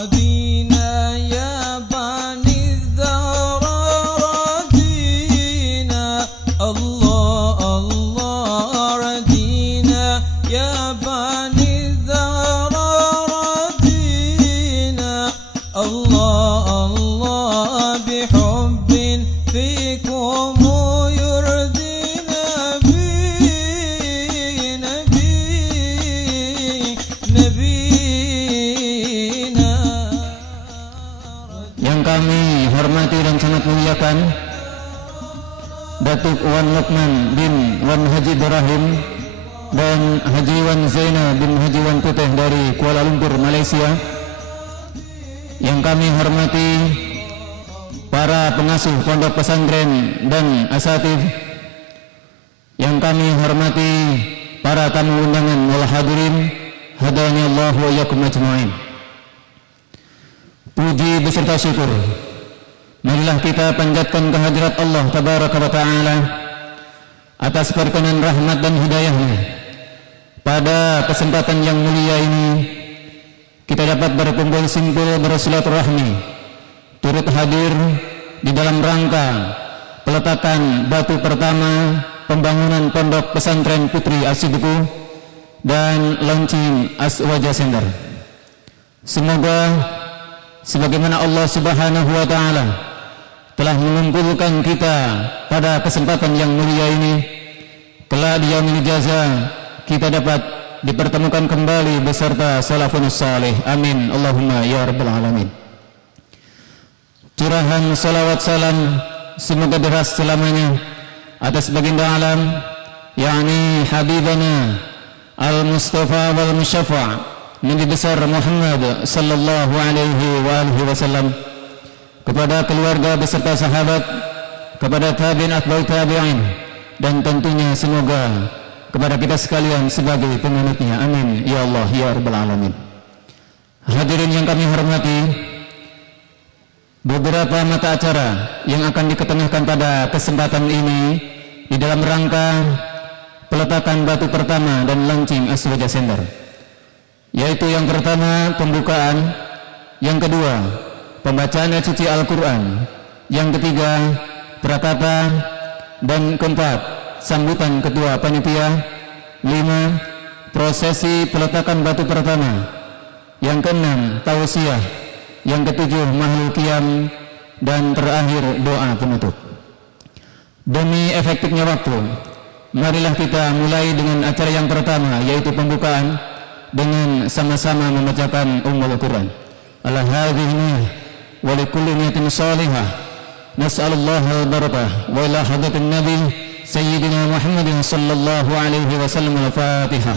رضينا يا بني الزهراء رضينا الله الله رضينا يا بني الزهراء رضينا الله الله بحب فيكم يرضينا نبينا. Yang kami hormati dan sangat muliakan Datuk Wan Luqman bin Wan Haji Ibrahim dan Haji Wan Zaina bin Haji Wan Putih dari Kuala Lumpur, Malaysia. Yang kami hormati para pengasuh pondok pesantren dan asatidz. Yang kami hormati para tamu undangan wal hadirin, hadani Allah wa iyyakum ajma'in. Puji beserta syukur marilah kita panjatkan kehadirat Allah tabaraka wa ta'ala atas perkenan rahmat dan hidayahnya. Pada kesempatan yang mulia ini kita dapat berkumpul simpul bersilaturahmi, turut hadir di dalam rangka peletakan batu pertama pembangunan pondok pesantren Putri Asy-Syibuku dan launching Aswaja Center. Semoga sebagaimana Allah Subhanahu wa ta'ala telah mengumpulkan kita pada kesempatan yang mulia ini, kelak di yaumil jaza kita dapat dipertemukan kembali beserta salafun salih. Amin Allahumma ya rabbal alamin. Curahan salawat salam semoga deras selamanya atas baginda alam, yakni habibana al-mustafa wal musyafa' Nabi besar Muhammad sallallahu alaihi wa alihi wasallam, kepada keluarga beserta sahabat, kepada tabi'in atba'ut tabi'in, dan tentunya semoga kepada kita sekalian sebagai penganutnya. Amin ya Allah ya rabbal alamin. Hadirin yang kami hormati, beberapa mata acara yang akan diketengahkan pada kesempatan ini di dalam rangka peletakan batu pertama dan launching Aswaja Center, yaitu yang pertama pembukaan, yang kedua pembacaan ayat suci Al-Quran, yang ketiga prakata, dan keempat sambutan ketua panitia, 5 prosesi peletakan batu pertama, yang keenam tausiah, yang ketujuh mahlul qiyam, dan terakhir doa penutup. Demi efektifnya waktu, marilah kita mulai dengan acara yang pertama, yaitu pembukaan dengan sama-sama membacakan Ummul Quran. Ala hadhihi niyyah wa likulli niyatin salihah nas'alullaha al-barakah wa ila hadratin nabi sayyidina Muhammadin sallallahu alaihi wasallam. Al-Fatihah.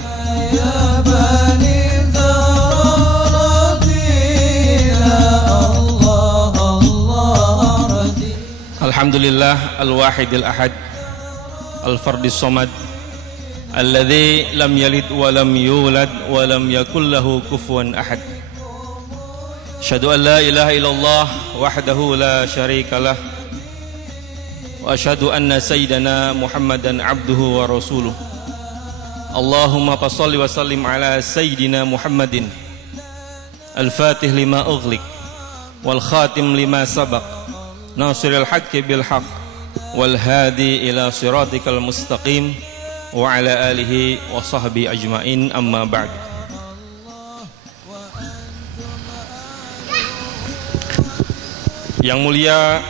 Ya bani Alhamdulillah al-wahidil ahad al-fardis somad alladzi lam yalid wa lam yulad wa lam yakul lahu kufuwan ahad. Asyhadu an la ilaha illallah wahdahu la syarikalah wa asyhadu anna sayyidana Muhammadan abduhu wa rasuluh. Allahumma fashalli wa sallim ala sayyidina Muhammadin al-fatih lima ughliq wal khatim lima sabaq nasiril haqqi bil haqq wal hadi ila siratikal mustaqim wa ala alihi wa sahbihi ajmain, amma ba'd. Yang mulia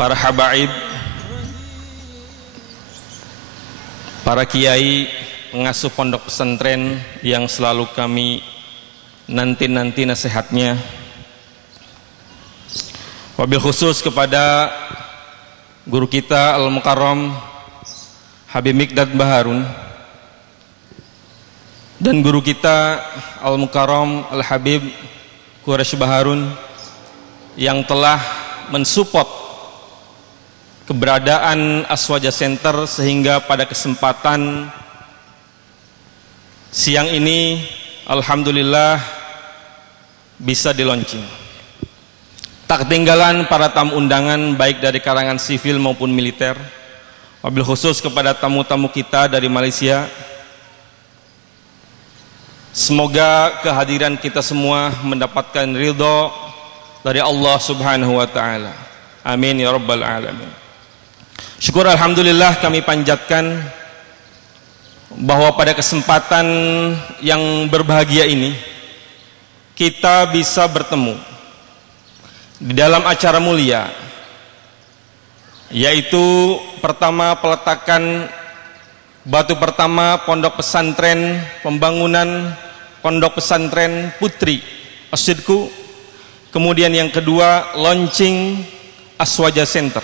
para habaib, para kiai, pengasuh pondok pesantren yang selalu kami nanti nasihatnya, wabil khusus kepada guru kita Al-Mukarram Habib Mikdad Baharun dan guru kita Al-Mukarram Al-Habib Quraisy Baharun yang telah mensupport keberadaan Aswaja Center sehingga pada kesempatan siang ini alhamdulillah bisa di-launching. Tak ketinggalan para tamu undangan baik dari kalangan sivil maupun militer, wabil khusus kepada tamu-tamu kita dari Malaysia. Semoga kehadiran kita semua mendapatkan ridho dari Allah Subhanahu wa taala. Amin ya rabbal alamin. Syukur alhamdulillah kami panjatkan bahwa pada kesempatan yang berbahagia ini kita bisa bertemu di dalam acara mulia, yaitu pertama peletakan batu pertama pondok pesantren, pembangunan pondok pesantren Putri As-Sidqu, kemudian yang kedua launching Aswaja Center.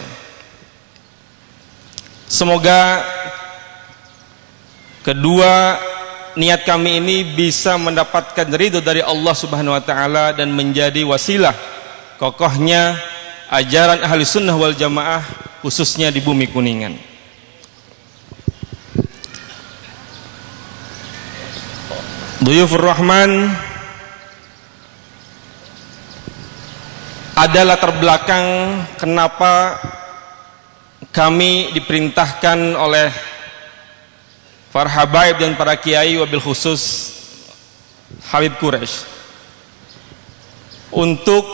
Semoga kedua niat kami ini bisa mendapatkan ridho dari Allah Subhanahu wa taala dan menjadi wasilah kokohnya ajaran ahli sunnah wal jamaah khususnya di bumi Kuningan. Duyufur Rahman adalah latar belakang kenapa kami diperintahkan oleh para habaib dan para kiai, wabil khusus Habib Quraisy, untuk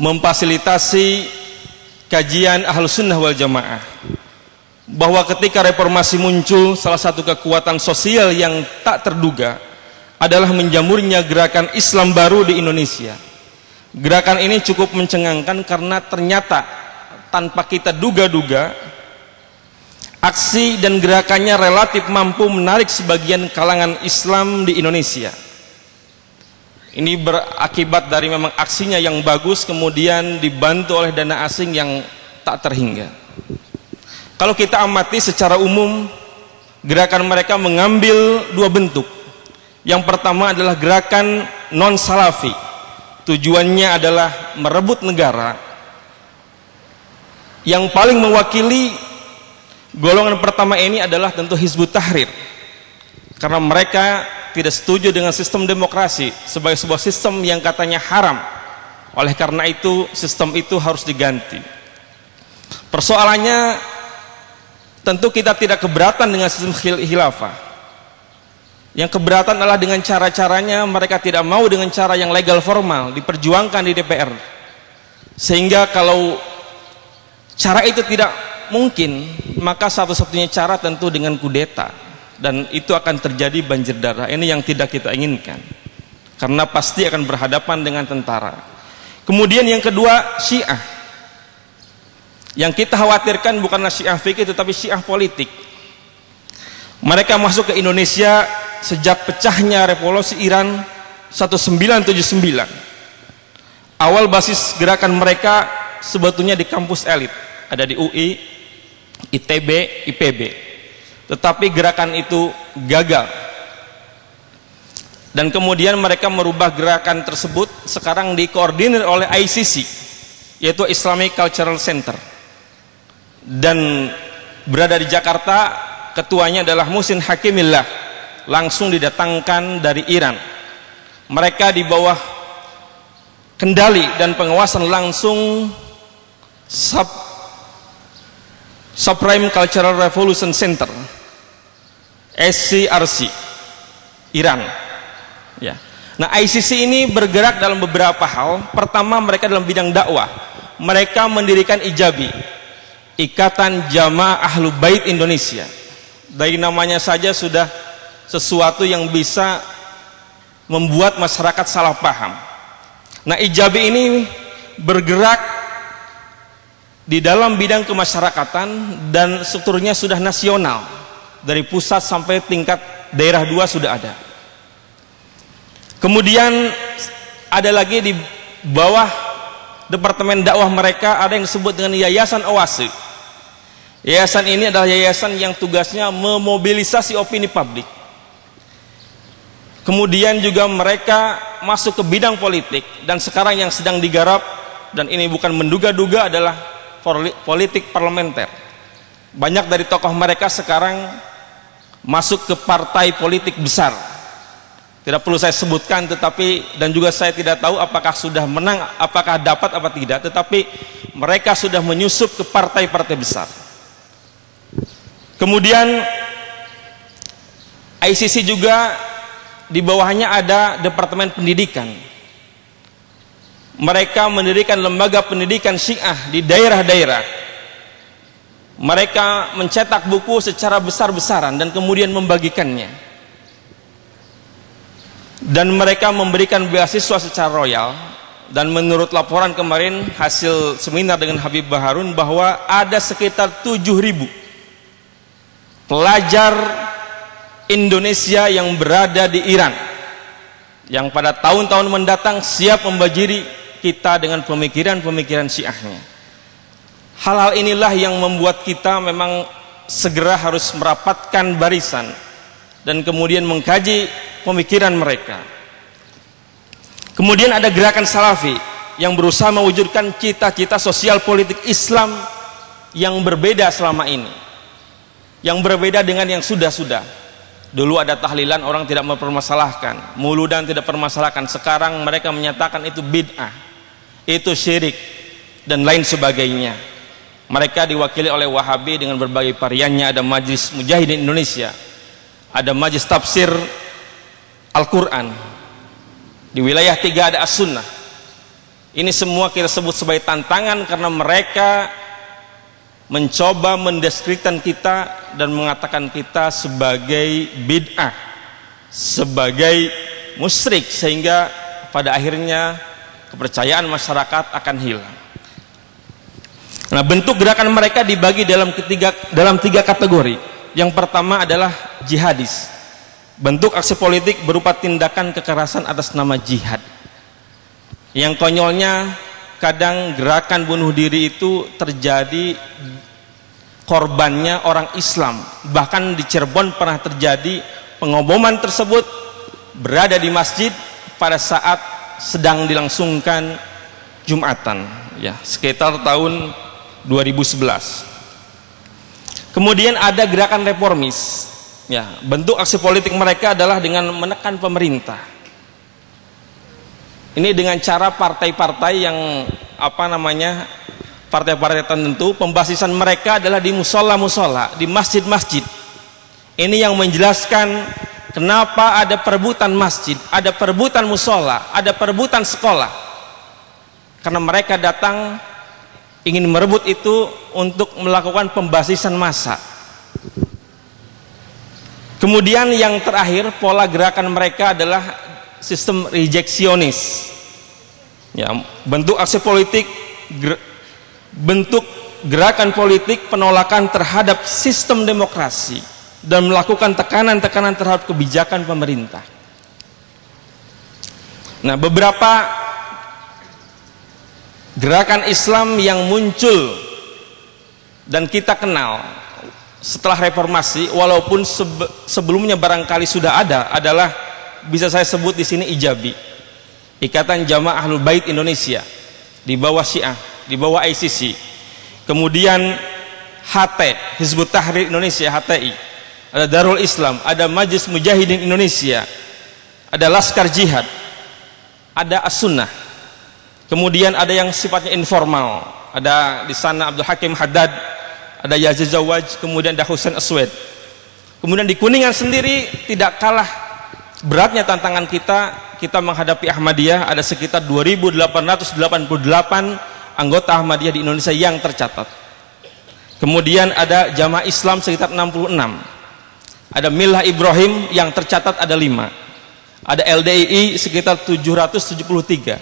memfasilitasi kajian Ahlus Sunnah wal Jamaah. Bahwa ketika reformasi muncul, salah satu kekuatan sosial yang tak terduga adalah menjamurnya gerakan Islam baru di Indonesia. Gerakan ini cukup mencengangkan karena ternyata tanpa kita duga-duga, aksi dan gerakannya relatif mampu menarik sebagian kalangan Islam di Indonesia. Ini berakibat dari memang aksinya yang bagus, kemudian dibantu oleh dana asing yang tak terhingga. Kalau kita amati secara umum, gerakan mereka mengambil dua bentuk. Yang pertama adalah gerakan non-salafi. Tujuannya adalah merebut negara. Yang paling mewakili golongan pertama ini adalah tentu Hizbut Tahrir, karena mereka tidak setuju dengan sistem demokrasi sebagai sebuah sistem yang katanya haram. Oleh karena itu sistem itu harus diganti. Persoalannya tentu kita tidak keberatan dengan sistem khilafah. Yang keberatan adalah dengan cara-caranya. Mereka tidak mau dengan cara yang legal formal diperjuangkan di DPR, sehingga kalau cara itu tidak mungkin, maka satu-satunya cara tentu dengan kudeta, dan itu akan terjadi banjir darah. Ini yang tidak kita inginkan, karena pasti akan berhadapan dengan tentara. Kemudian yang kedua, Syiah. Yang kita khawatirkan bukanlah Syiah fikih, tetapi Syiah politik. Mereka masuk ke Indonesia sejak pecahnya revolusi Iran 1979. Awal basis gerakan mereka sebetulnya di kampus elit, ada di UI, ITB, IPB. Tetapi gerakan itu gagal. Dan kemudian mereka merubah gerakan tersebut, sekarang dikoordinir oleh ICC, yaitu Islamic Cultural Center. Dan berada di Jakarta, ketuanya adalah Muhsin Hakimillah, langsung didatangkan dari Iran. Mereka di bawah kendali dan pengawasan langsung Supreme Cultural Revolution Center, SCRC, Iran. Ya. Nah, ICC ini bergerak dalam beberapa hal. Pertama, mereka dalam bidang dakwah. Mereka mendirikan IJABI, Ikatan Jamaah Ahlul Bait Indonesia. Dari namanya saja sudah sesuatu yang bisa membuat masyarakat salah paham. Nah, IJABI ini bergerak di dalam bidang kemasyarakatan dan strukturnya sudah nasional, dari pusat sampai tingkat daerah 2 sudah ada. Kemudian ada lagi di bawah departemen dakwah mereka ada yang disebut dengan Yayasan Oase. Yayasan ini adalah yayasan yang tugasnya memobilisasi opini publik. Kemudian juga mereka masuk ke bidang politik, dan sekarang yang sedang digarap, dan ini bukan menduga-duga, adalah politik parlementer. Banyak dari tokoh mereka sekarang masuk ke partai politik besar. Tidak perlu saya sebutkan, tetapi dan juga saya tidak tahu apakah sudah menang, apakah dapat apa tidak, tetapi mereka sudah menyusup ke partai-partai besar. Kemudian ICC juga di bawahnya ada Departemen Pendidikan. Mereka mendirikan lembaga pendidikan Syiah di daerah-daerah. Mereka mencetak buku secara besar-besaran dan kemudian membagikannya. Dan mereka memberikan beasiswa secara royal. Dan menurut laporan kemarin hasil seminar dengan Habib Baharun bahwa ada sekitar 7.000 pelajar Indonesia yang berada di Iran yang pada tahun-tahun mendatang siap membajiri kita dengan pemikiran-pemikiran Syiahnya. Hal-hal inilah yang membuat kita memang segera harus merapatkan barisan dan kemudian mengkaji pemikiran mereka. Kemudian ada gerakan Salafi yang berusaha mewujudkan cita-cita sosial politik Islam yang berbeda selama ini, yang berbeda dengan yang sudah-sudah. Dulu ada tahlilan, orang tidak mempermasalahkan, muludan tidak permasalahkan. Sekarang mereka menyatakan itu bid'ah, itu syirik dan lain sebagainya. Mereka diwakili oleh Wahabi dengan berbagai variannya. Ada Majlis Mujahidin Indonesia, ada Majlis Tafsir Al-Quran, di wilayah 3 ada As-Sunnah. Ini semua kita sebut sebagai tantangan karena mereka mencoba mendeskripsikan kita dan mengatakan kita sebagai bid'ah, sebagai musyrik, sehingga pada akhirnya kepercayaan masyarakat akan hilang. Nah, bentuk gerakan mereka dibagi dalam 3 kategori. Yang pertama adalah jihadis. Bentuk aksi politik berupa tindakan kekerasan atas nama jihad. Yang konyolnya, kadang gerakan bunuh diri itu terjadi korbannya orang Islam. Bahkan di Cirebon pernah terjadi pengeboman tersebut berada di masjid pada saat sedang dilangsungkan Jumatan, ya, sekitar tahun 2011. Kemudian ada gerakan reformis. Ya, bentuk aksi politik mereka adalah dengan menekan pemerintah. Ini dengan cara partai-partai yang partai-partai tertentu, pembasisan mereka adalah di musola-musola, di masjid-masjid. Ini yang menjelaskan kenapa ada perebutan masjid, ada perebutan musola, ada perebutan sekolah. Karena mereka datang ingin merebut itu untuk melakukan pembasisan massa. Kemudian yang terakhir, pola gerakan mereka adalah sistem rejeksionis. Ya, bentuk aksi politik, bentuk gerakan politik penolakan terhadap sistem demokrasi dan melakukan tekanan-tekanan terhadap kebijakan pemerintah. Nah, beberapa gerakan Islam yang muncul dan kita kenal setelah reformasi, walaupun sebelumnya barangkali sudah ada, adalah bisa saya sebut di sini IJABI, Ikatan Jamaah Ahlul Bait Indonesia, di bawah Syiah, di bawah ICC. Kemudian HT, Hizbut Tahrir Indonesia, HTI. Ada Darul Islam, ada Majlis Mujahidin Indonesia, ada Laskar Jihad, ada As-Sunnah. Kemudian ada yang sifatnya informal, ada di sana Abdul Hakim Haddad, ada Yazid Zawaj, kemudian ada Husain Aswad. Kemudian di Kuningan sendiri tidak kalah beratnya tantangan kita menghadapi Ahmadiyah. Ada sekitar 2.888 anggota Ahmadiyah di Indonesia yang tercatat. Kemudian ada Jamaah Islam sekitar 66. Ada Milah Ibrahim yang tercatat ada 5. Ada LDII sekitar 773.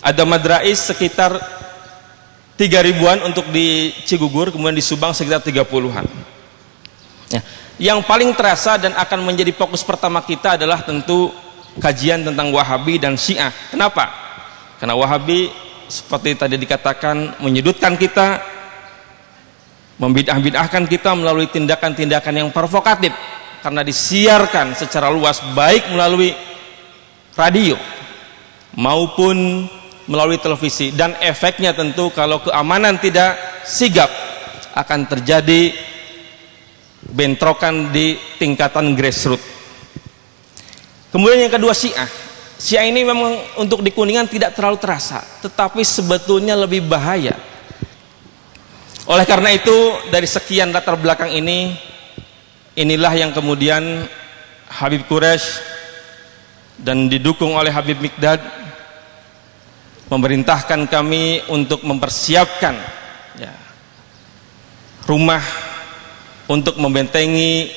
Ada Madrais sekitar 3.000-an untuk di Cigugur, kemudian di Subang sekitar 30-an. Ya, yang paling terasa dan akan menjadi fokus pertama kita adalah tentu kajian tentang Wahabi dan Syiah. Kenapa? Karena Wahabi seperti tadi dikatakan menyudutkan kita, membidah-bidahkan kita melalui tindakan-tindakan yang provokatif karena disiarkan secara luas baik melalui radio maupun melalui televisi, dan efeknya tentu kalau keamanan tidak sigap akan terjadi bentrokan di tingkatan grassroots. Kemudian yang kedua, Syiah. Syiah ini memang untuk di Kuningan tidak terlalu terasa, tetapi sebetulnya lebih bahaya. Oleh karena itu, dari sekian latar belakang ini, inilah yang kemudian Habib Quraisy dan didukung oleh Habib Mikdad memerintahkan kami untuk mempersiapkan ya, rumah untuk membentengi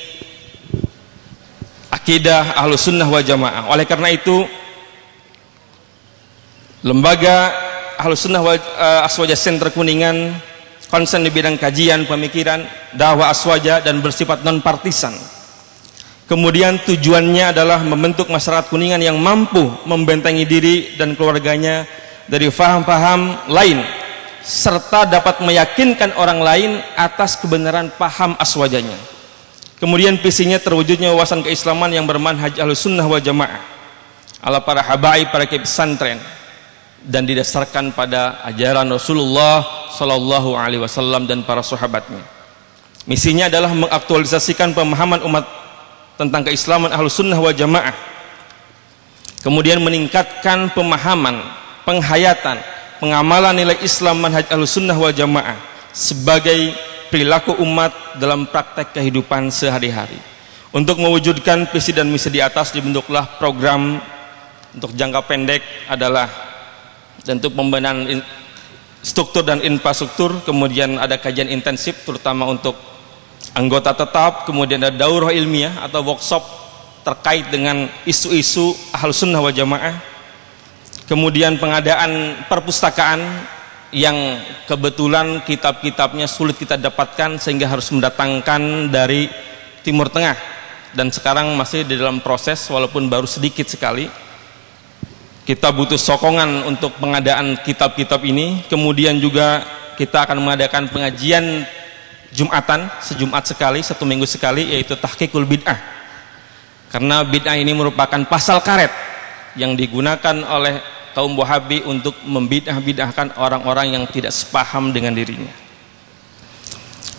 akidah Ahlus Sunnah wal Jamaah. Oleh karena itu, lembaga Ahlus Sunnah Aswaja Center Kuningan konsen di bidang kajian, pemikiran, dakwah aswaja dan bersifat non-partisan. Kemudian tujuannya adalah membentuk masyarakat Kuningan yang mampu membentengi diri dan keluarganya dari faham-faham lain, serta dapat meyakinkan orang lain atas kebenaran paham aswajanya. Kemudian visinya terwujudnya wawasan keislaman yang bermanhaj Ahlus Sunnah wal Jamaah ala para habaib, para kiai pesantren, dan didasarkan pada ajaran Rasulullah Sallallahu Alaihi Wasallam dan para sahabatnya. Misinya adalah mengaktualisasikan pemahaman umat tentang keislaman Ahlus Sunnah wal Jamaah, kemudian meningkatkan pemahaman, penghayatan, pengamalan nilai Islam manhaj Ahlus Sunnah wal Jamaah sebagai perilaku umat dalam praktek kehidupan sehari-hari. Untuk mewujudkan visi dan misi di atas dibentuklah program untuk jangka pendek adalah untuk pembenahan struktur dan infrastruktur, kemudian ada kajian intensif terutama untuk anggota tetap, kemudian ada daurah ilmiah atau workshop terkait dengan isu-isu Ahlus Sunnah wal Jamaah, kemudian pengadaan perpustakaan yang kebetulan kitab-kitabnya sulit kita dapatkan sehingga harus mendatangkan dari Timur Tengah, dan sekarang masih di dalam proses walaupun baru sedikit sekali. Kita butuh sokongan untuk pengadaan kitab-kitab ini. Kemudian juga kita akan mengadakan pengajian Jumatan, sejumat sekali, 1 minggu sekali, yaitu tahqiqul bid'ah, karena bid'ah ini merupakan pasal karet yang digunakan oleh kaum Wahabi untuk membidah-bidahkan orang-orang yang tidak sepaham dengan dirinya.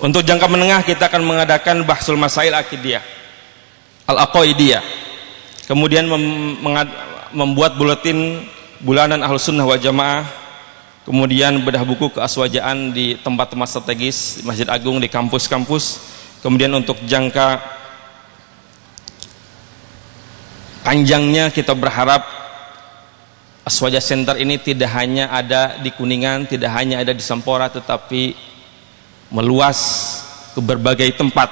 Untuk jangka menengah kita akan mengadakan bahsul masail akidiyah, al-aqaidiyah, kemudian membuat buletin bulanan Ahlus Sunnah wal Jamaah, kemudian bedah buku keaswajaan di tempat-tempat strategis, di Masjid Agung, di kampus-kampus. Kemudian untuk jangka panjangnya kita berharap Aswaja Center ini tidak hanya ada di Kuningan, tidak hanya ada di Sampora, tetapi meluas ke berbagai tempat,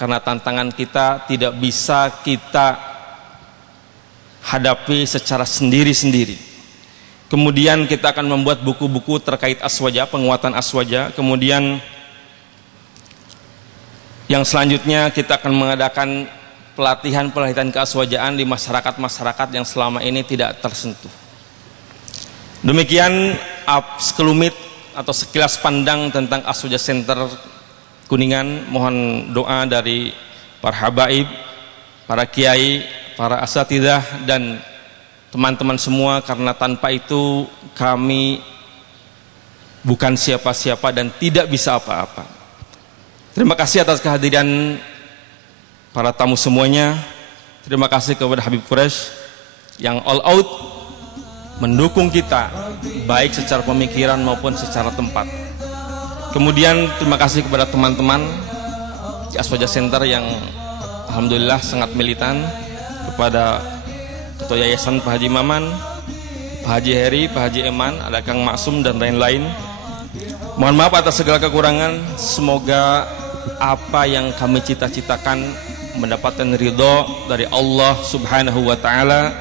karena tantangan kita tidak bisa kita hadapi secara sendiri-sendiri. Kemudian kita akan membuat buku-buku terkait aswaja, penguatan aswaja. Kemudian yang selanjutnya kita akan mengadakan pelatihan-pelatihan keaswajaan di masyarakat-masyarakat yang selama ini tidak tersentuh. Demikian sekelumit atau sekilas pandang tentang Aswaja Center Kuningan. Mohon doa dari para habaib, para kiai, para asatidzah dan teman-teman semua, karena tanpa itu kami bukan siapa-siapa dan tidak bisa apa-apa. Terima kasih atas kehadiran para tamu semuanya. Terima kasih kepada Habib Quraisy yang all out mendukung kita baik secara pemikiran maupun secara tempat. Kemudian terima kasih kepada teman-teman di Aswaja Center yang alhamdulillah sangat militan, kepada Ketua Yayasan Pak Haji Maman, Pak Haji Heri, Pak Haji Eman, ada Kang Maksum dan lain-lain. Mohon maaf atas segala kekurangan. Semoga apa yang kami cita-citakan mendapatkan ridho dari Allah Subhanahu wa taala.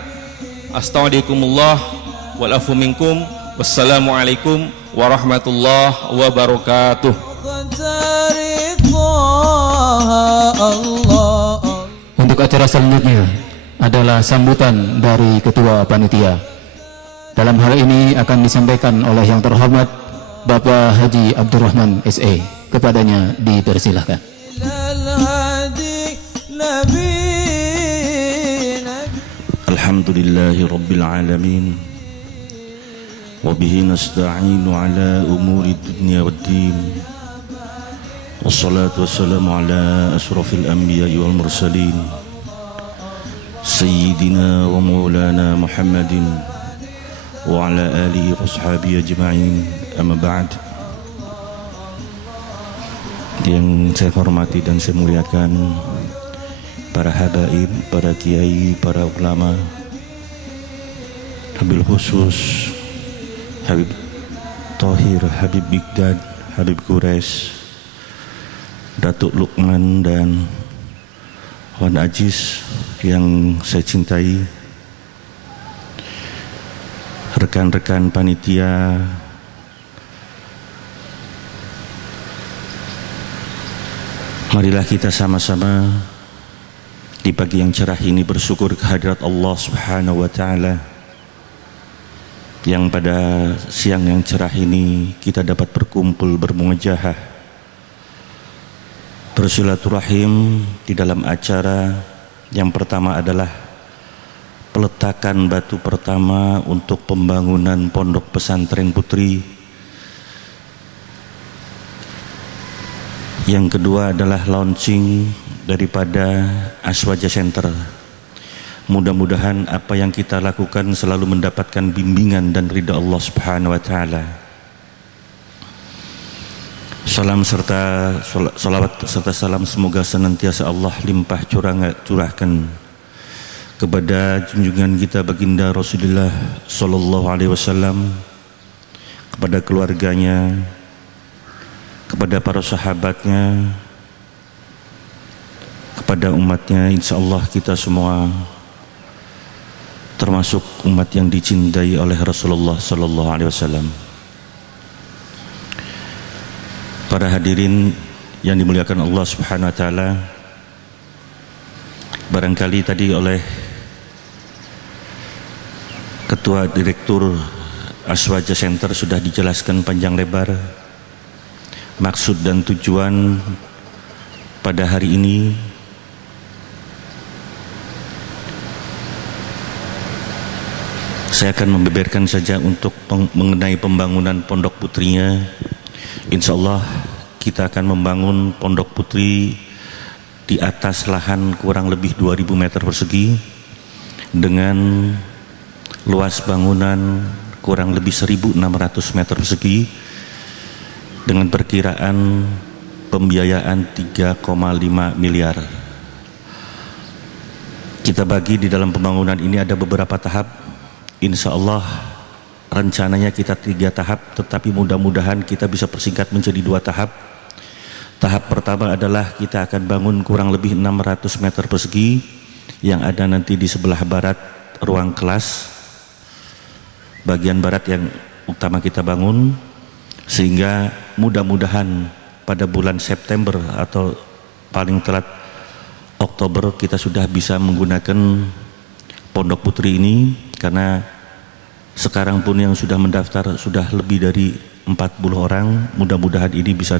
Astagfirullahaladzim wal afu minkum. Wassalamualaikum warahmatullahi wabarakatuh. Untuk acara selanjutnya adalah sambutan dari Ketua Panitia. Dalam hal ini akan disampaikan oleh yang terhormat Bapak Haji Abdurrahman SE. Kepadanya dipersilahkan. Alhamdulillahi Rabbil Alamin, wabihi nasta'inu ala umuri dunia waddin, wassalatu wassalamu ala asrafil anbiya wal mursalin, sayyidina wa maulana Muhammadin wa ala alihi wa ashabihi ajma'in. Amma ba'd. Yang saya hormati dan saya muliakan para habaib, para kiai, para ulama, Habib khusus Habib Thohir, Habib Bigdad, Habib Quraisy, Datuk Lukman dan Wan Ajis yang saya cintai, rekan-rekan panitia, marilah kita sama-sama di pagi yang cerah ini bersyukur kehadirat Allah Subhanahu wa Ta'ala, yang pada siang yang cerah ini kita dapat berkumpul, bermuajahah, bersilaturahim di dalam acara yang pertama adalah peletakan batu pertama untuk pembangunan Pondok Pesantren Putri. Yang kedua adalah launching daripada Aswaja Center. Mudah-mudahan apa yang kita lakukan selalu mendapatkan bimbingan dan ridha Allah Subhanahu wa Ta'ala. Salam serta salawat serta salam semoga senantiasa Allah limpah curahkan kepada junjungan kita baginda Rasulullah sallallahu alaihi wasallam, kepada keluarganya, kepada para sahabatnya, kepada umatnya. Insyaallah kita semua termasuk umat yang dicintai oleh Rasulullah sallallahu alaihi wasallam. Para hadirin yang dimuliakan Allah Subhanahu wa Ta'ala, barangkali tadi oleh Ketua Direktur Aswaja Center sudah dijelaskan panjang lebar maksud dan tujuan pada hari ini. Saya akan membeberkan saja untuk mengenai pembangunan Pondok Putrinya. Insya Allah kita akan membangun Pondok Putri di atas lahan kurang lebih 2000 meter persegi dengan luas bangunan kurang lebih 1600 meter persegi dengan perkiraan pembiayaan 3,5 miliar. Kita bagi di dalam pembangunan ini ada beberapa tahap. Insya Allah rencananya kita 3 tahap, tetapi mudah-mudahan kita bisa persingkat menjadi 2 tahap. Tahap pertama adalah kita akan bangun kurang lebih 600 meter persegi yang ada nanti di sebelah barat ruang kelas, bagian barat yang utama kita bangun, sehingga mudah-mudahan pada bulan September atau paling telat Oktober kita sudah bisa menggunakan Pondok Putri ini, karena sekarang pun yang sudah mendaftar sudah lebih dari 40 orang. Mudah-mudahan ini bisa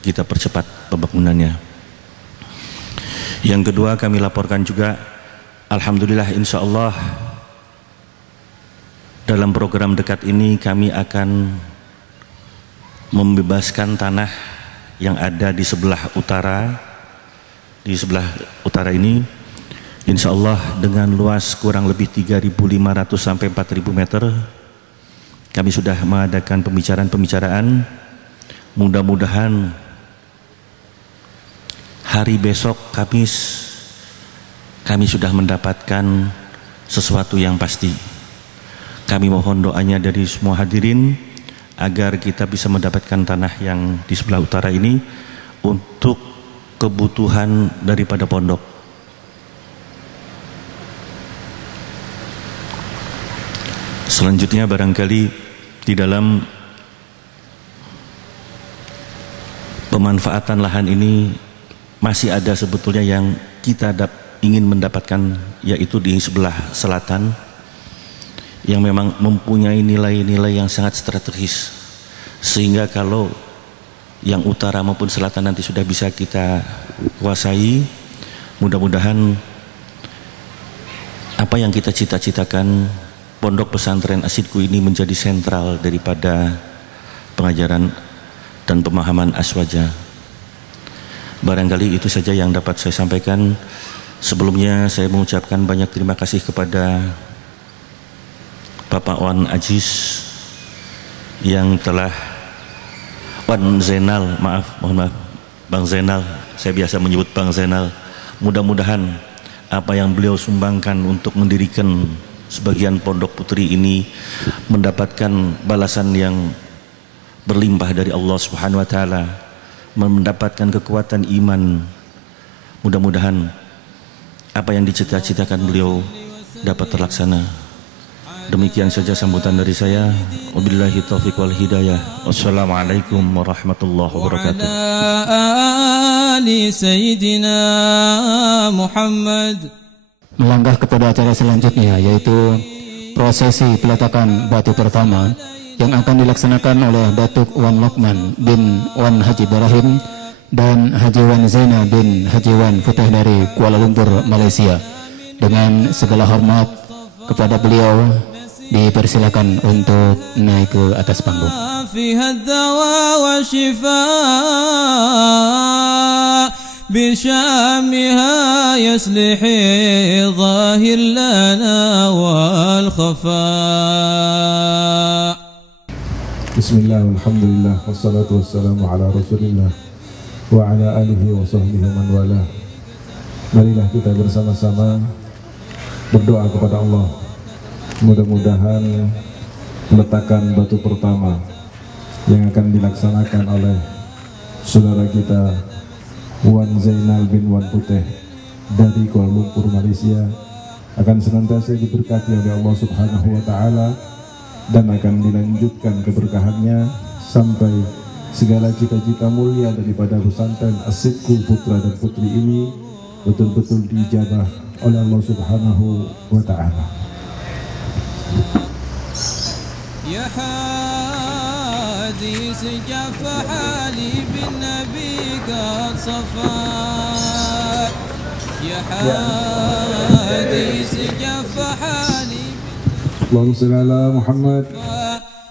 kita percepat pembangunannya. Yang kedua, kami laporkan juga, alhamdulillah insya Allah dalam program dekat ini kami akan membebaskan tanah yang ada di sebelah utara. Di sebelah utara ini insya Allah dengan luas kurang lebih 3.500 sampai 4.000 meter. Kami sudah mengadakan pembicaraan. Mudah-mudahan hari besok Kamis kami sudah mendapatkan sesuatu yang pasti. Kami mohon doanya dari semua hadirin agar kita bisa mendapatkan tanah yang di sebelah utara ini untuk kebutuhan daripada pondok. Selanjutnya barangkali di dalam pemanfaatan lahan ini masih ada sebetulnya yang kita ingin mendapatkan, yaitu di sebelah selatan yang memang mempunyai nilai-nilai yang sangat strategis, sehingga kalau yang utara maupun selatan nanti sudah bisa kita kuasai, mudah-mudahan apa yang kita cita-citakan Pondok Pesantren Asidku ini menjadi sentral daripada pengajaran dan pemahaman Aswaja. Barangkali itu saja yang dapat saya sampaikan. Sebelumnya saya mengucapkan banyak terima kasih kepada Bapak Wan Ajis yang telah Wan Zainal, mohon maaf Bang Zainal, saya biasa menyebut Bang Zainal. Mudah-mudahan apa yang beliau sumbangkan untuk mendirikan sebagian pondok putri ini mendapatkan balasan yang berlimpah dari Allah Subhanahu wa taala, mendapatkan kekuatan iman. Mudah-mudahan apa yang dicita-citakan beliau dapat terlaksana. Demikian saja sambutan dari saya. Wabillahi taufiq wal hidayah. Wassalamualaikum warahmatullahi wabarakatuh. Ali Sayyidina Muhammad. Melangkah kepada acara selanjutnya, yaitu prosesi peletakan batu pertama yang akan dilaksanakan oleh Datuk Wan Lokman bin Wan Haji Ibrahim dan Haji Wan Zainal bin Haji Wan Putih dari Kuala Lumpur, Malaysia. Dengan segala hormat kepada beliau, dipersilakan untuk naik ke atas panggung. بشامها يصلح ظاهر لنا والخفاء. بسم الله والحمد لله والصلاة والسلام على رسول الله وعلى آله وصحبه ومن والاه. Marilah kita bersama-sama berdoa kepada Allah. Mudah-mudahan peletakan batu pertama yang akan dilaksanakan oleh saudara kita Wan Zainal bin Wan Putih dari Kuala Lumpur, Malaysia akan senantiasa diberkati oleh Allah Subhanahu wa taala dan akan dilanjutkan keberkahannya sampai segala cita-cita mulia daripada pesantren As-Sidqu putra dan putri ini betul-betul diijabah oleh Allah Subhanahu wa taala. يا حديث جف حالي بالنبي قد صفاك. يا حديث جف حالي اللهم صل على محمد.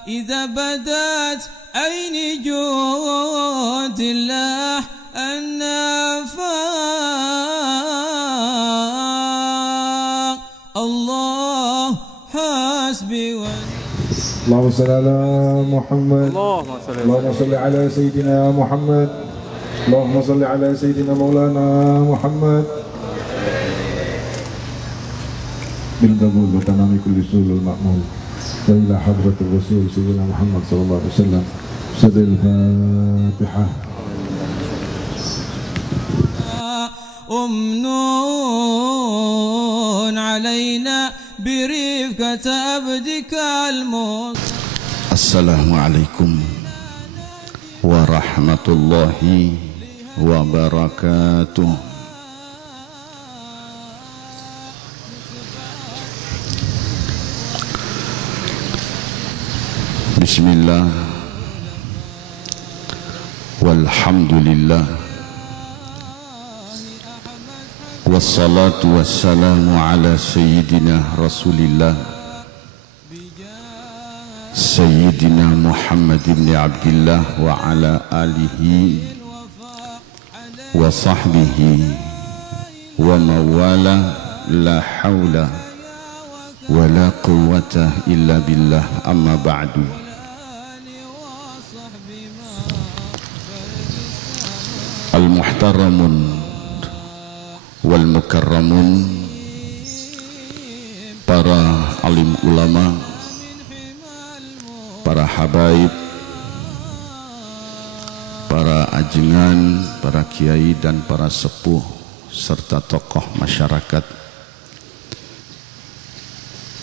إذا بدت عيني جود الله النفاق. الله حسبي اللهم صل على محمد. اللهم صل على سيدنا محمد. اللهم صل على سيدنا مولانا محمد بالقبول وتمام كل سوء المأمول وإلى حضرة الرسول سيدنا محمد صلى الله عليه وسلم. سد الفاتحة. أمنون علينا برفقة عبدك المصطفى. Assalamualaikum warahmatullahi wabarakatuh. Bismillah walhamdulillah wassalatu wassalamu ala sayyidina rasulillah Sayyidina Muhammad ibn Abdillah wa ala alihi wa sahbihi wa mawala la hawla wa la quwwata illa billah, amma ba'du. Al-muhtaramun wal mukarramun, para alim ulama, para habaib, para ajengan, para kiai dan para sepuh serta tokoh masyarakat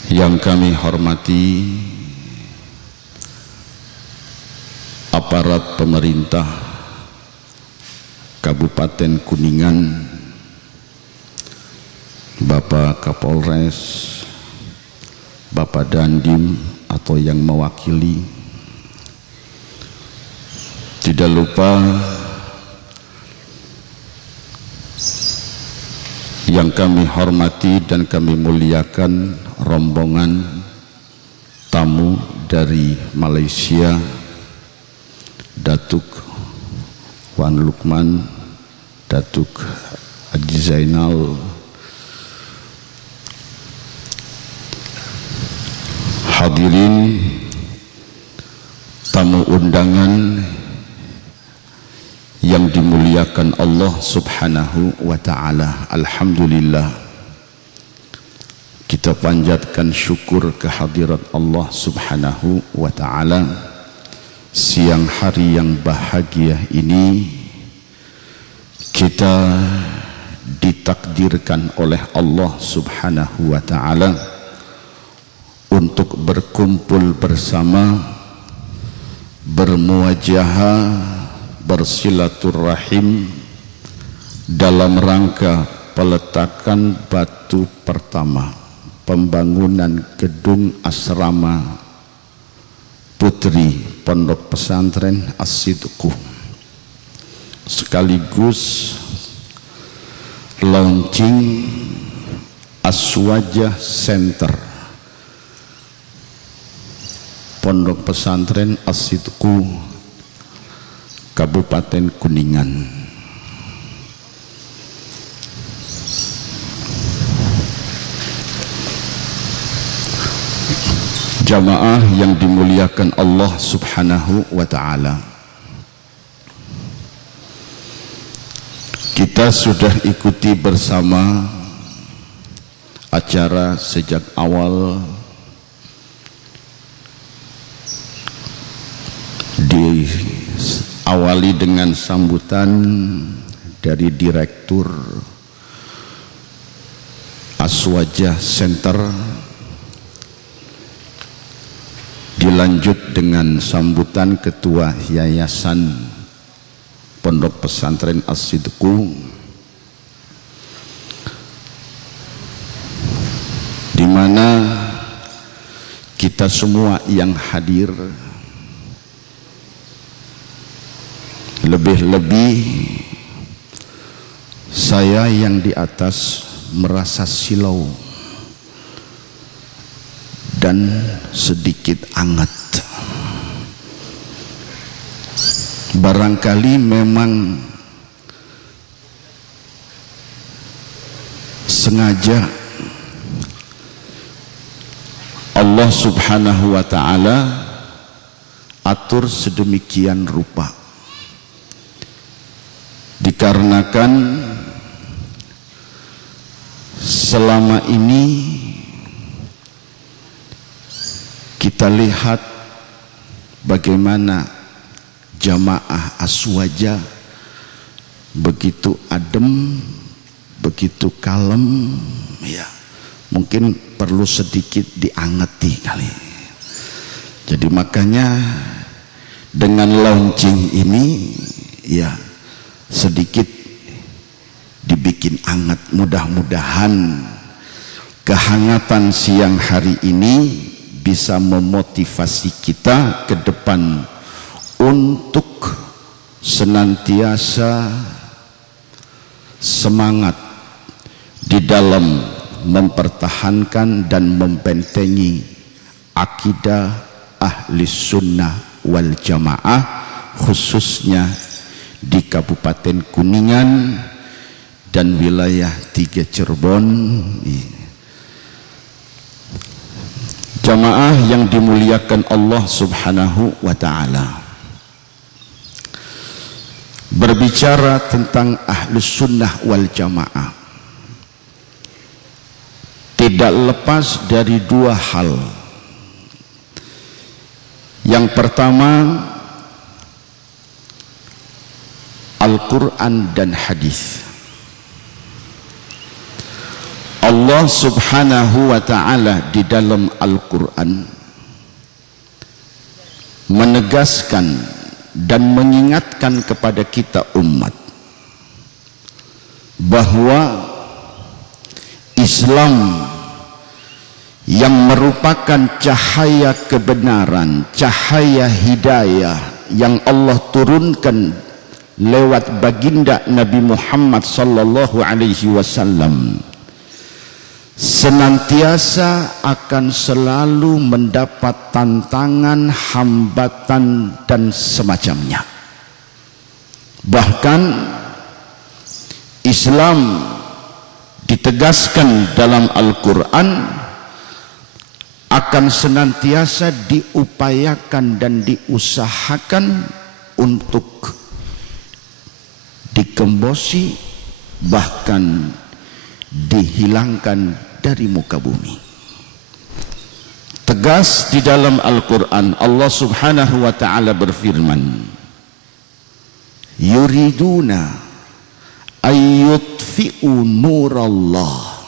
yang kami hormati, aparat pemerintah Kabupaten Kuningan, Bapak Kapolres, Bapak Dandim atau yang mewakili, tidak lupa yang kami hormati dan kami muliakan rombongan tamu dari Malaysia, Datuk Wan Lukman, Datuk Haji Zainal, hadirin tamu undangan yang dimuliakan Allah Subhanahu wa ta'ala. Alhamdulillah, Kita panjatkan syukur kehadirat Allah Subhanahu wa ta'ala. Siang hari yang bahagia ini kita ditakdirkan oleh Allah Subhanahu wa ta'ala untuk berkumpul bersama, bermuajahah, bersilaturahim dalam rangka peletakan batu pertama pembangunan gedung asrama putri Pondok Pesantren As-Sidqu, sekaligus launching Aswaja Center Pondok Pesantren As-Sidqu Kabupaten Kuningan. Jamaah yang dimuliakan Allah Subhanahu wa ta'ala, kita sudah ikuti bersama acara sejak awal, diawali dengan sambutan dari Direktur Aswaja Center, dilanjut dengan sambutan Ketua Yayasan Pondok Pesantren As-Sidqu, di mana kita semua yang hadir, lebih-lebih saya yang di atas merasa silau dan sedikit anget. Barangkali memang sengaja Allah Subhanahu wa ta'ala atur sedemikian rupa, dikarenakan selama ini kita lihat bagaimana jamaah Aswaja begitu adem, begitu kalem, ya mungkin perlu sedikit diangeti kali. Jadi makanya dengan launching ini ya sedikit dibikin hangat. Mudah-mudahan kehangatan siang hari ini bisa memotivasi kita ke depan untuk senantiasa semangat di dalam mempertahankan dan membentengi akidah ahli sunnah wal jamaah, khususnya di Kabupaten Kuningan dan wilayah 3 Cirebon. Jamaah yang dimuliakan Allah Subhanahu wa ta'ala, berbicara tentang ahlus sunnah wal jamaah tidak lepas dari 2 hal. Yang pertama, Al-Quran dan hadis. Allah Subhanahu wa ta'ala di dalam Al-Quran menegaskan dan mengingatkan kepada kita umat bahwa Islam yang merupakan cahaya kebenaran, cahaya hidayah yang Allah turunkan lewat baginda Nabi Muhammad sallallahu alaihi wasallam, senantiasa akan selalu mendapat tantangan, hambatan dan semacamnya. Bahkan Islam ditegaskan dalam Al-Quran akan senantiasa diupayakan dan diusahakan untuk digembosi, bahkan dihilangkan dari muka bumi. Tegas di dalam Al-Quran Allah subhanahu wa ta'ala berfirman, yuriduna ayyutfi'u nurallah.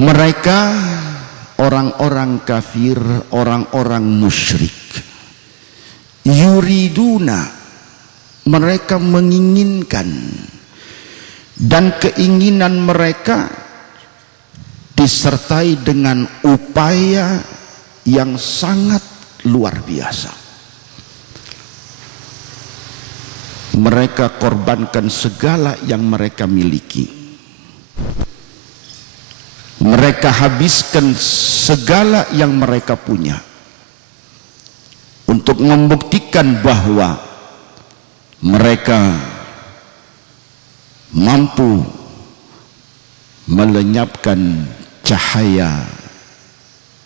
Mereka orang-orang kafir, orang-orang musyrik, yuriduna, mereka menginginkan, dan keinginan mereka disertai dengan upaya yang sangat luar biasa. Mereka korbankan segala yang mereka miliki. Mereka habiskan segala yang mereka punya untuk membuktikan bahwa mereka mampu melenyapkan cahaya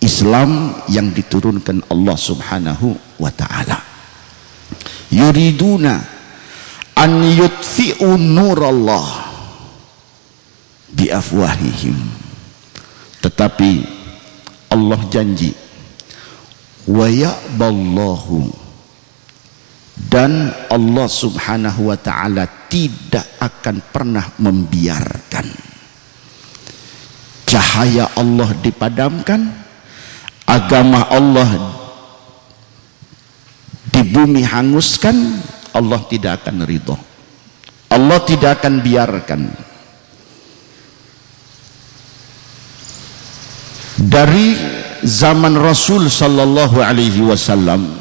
Islam yang diturunkan Allah subhanahu wa ta'ala. Yuriduna an yutfi'u nurallah biafwahihim. Tetapi Allah janji, wa ya'ballahu, dan Allah subhanahu wa ta'ala tidak akan pernah membiarkan cahaya Allah dipadamkan, agama Allah di bumi hanguskan. Allah tidak akan ridho, Allah tidak akan biarkan. Dari zaman Rasul sallallahu alaihi wasallam,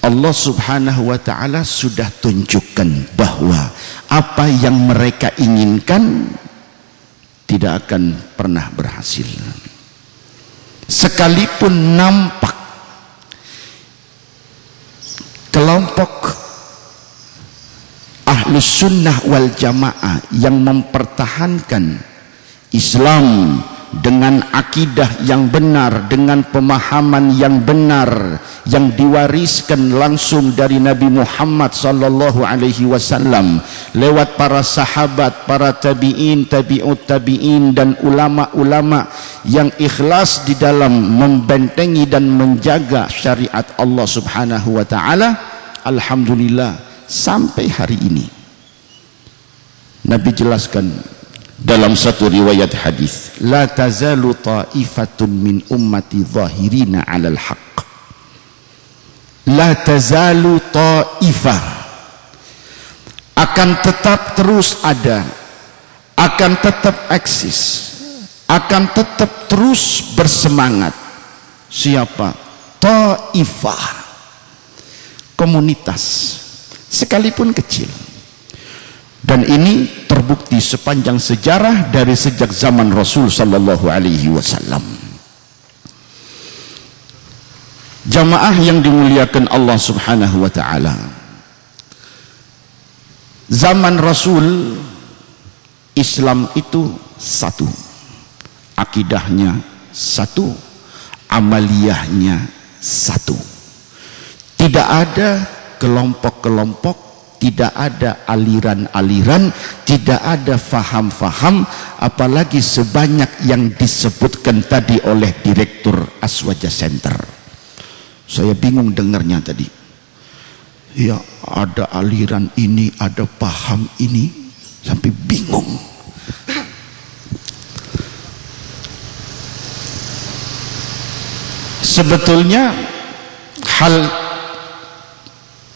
Allah subhanahu wa ta'ala sudah tunjukkan bahwa apa yang mereka inginkan tidak akan pernah berhasil. Sekalipun nampak kelompok Ahlus Sunnah wal Jamaah yang mempertahankan Islam dengan akidah yang benar, dengan pemahaman yang benar yang diwariskan langsung dari Nabi Muhammad sallallahu alaihi wasallam lewat para sahabat, para tabi'in, tabi'ut tabi'in, dan ulama-ulama yang ikhlas di dalam membentengi dan menjaga syariat Allah subhanahu wa ta'ala. Alhamdulillah sampai hari ini Nabi jelaskan dalam satu riwayat hadis, la tazalu ta'ifatun min ummati zahirina 'alal haqq. La tazalu ta'ifah, akan tetap terus ada, akan tetap eksis, akan tetap terus bersemangat. Siapa? Ta'ifah, komunitas, sekalipun kecil. Dan ini terbukti sepanjang sejarah dari sejak zaman Rasul sallallahu alaihi wasallam. Jamaah yang dimuliakan Allah subhanahu wa ta'ala, zaman Rasul Islam itu satu, akidahnya satu, amaliyahnya satu. Tidak ada kelompok-kelompok, tidak ada aliran-aliran, tidak ada faham-faham, apalagi sebanyak yang disebutkan tadi oleh Direktur Aswaja Center. Saya bingung dengarnya tadi. Ya, ada aliran ini, ada paham ini, sampai bingung. Sebetulnya hal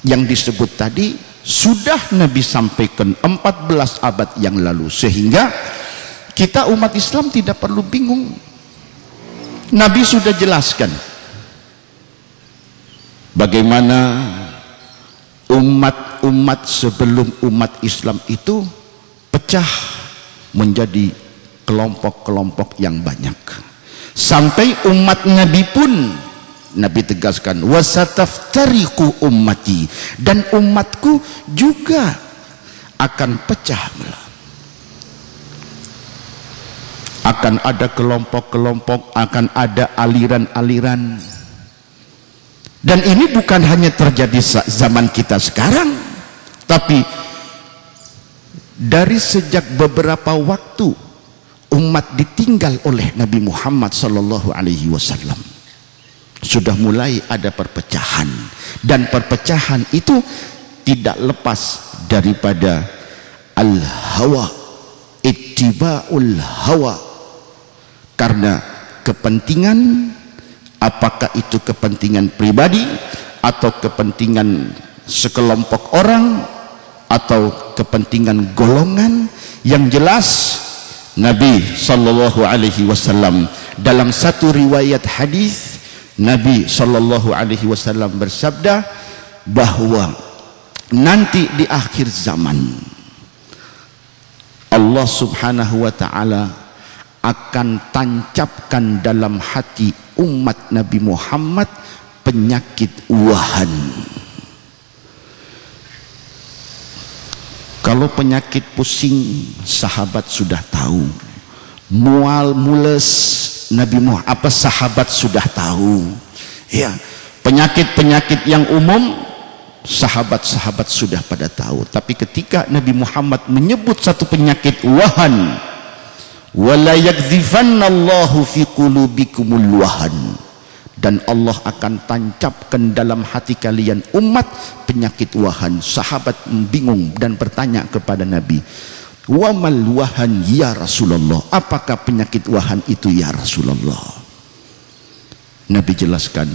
yang disebut tadi sudah Nabi sampaikan 14 abad yang lalu, sehingga kita umat Islam tidak perlu bingung. Nabi sudah jelaskan bagaimana umat-umat sebelum umat Islam itu pecah menjadi kelompok-kelompok yang banyak, sampai umat Nabi pun Nabi tegaskan, wasataftariqu ummati, dan umatku juga akan pecah belah. Akan ada kelompok-kelompok, akan ada aliran-aliran. Dan ini bukan hanya terjadi zaman kita sekarang, tapi dari sejak beberapa waktu umat ditinggal oleh Nabi Muhammad sallallahu alaihi wasallam, sudah mulai ada perpecahan, dan perpecahan itu tidak lepas daripada al-hawa, ittiba'ul hawa, karena kepentingan, apakah itu kepentingan pribadi atau kepentingan sekelompok orang atau kepentingan golongan. Yang jelas Nabi sallallahu alaihi wasallam dalam satu riwayat hadis, Nabi sallallahu alaihi wasallam bersabda bahwa nanti di akhir zaman Allah subhanahu wa ta'ala akan tancapkan dalam hati umat Nabi Muhammad penyakit wahan. Kalau penyakit pusing, sahabat sudah tahu. Mual, mules, Nabi Muhammad sahabat sudah tahu. Ya, penyakit-penyakit yang umum sahabat-sahabat sudah pada tahu. Tapi ketika Nabi Muhammad menyebut satu penyakit wahan, wala yakdzifannallahu fi qulubikumul wahan, dan Allah akan tancapkan dalam hati kalian umat penyakit wahan. Sahabat bingung dan bertanya kepada Nabi, wa mal wahan ya Rasulullah, apakah penyakit wahan itu ya Rasulullah? Nabi jelaskan,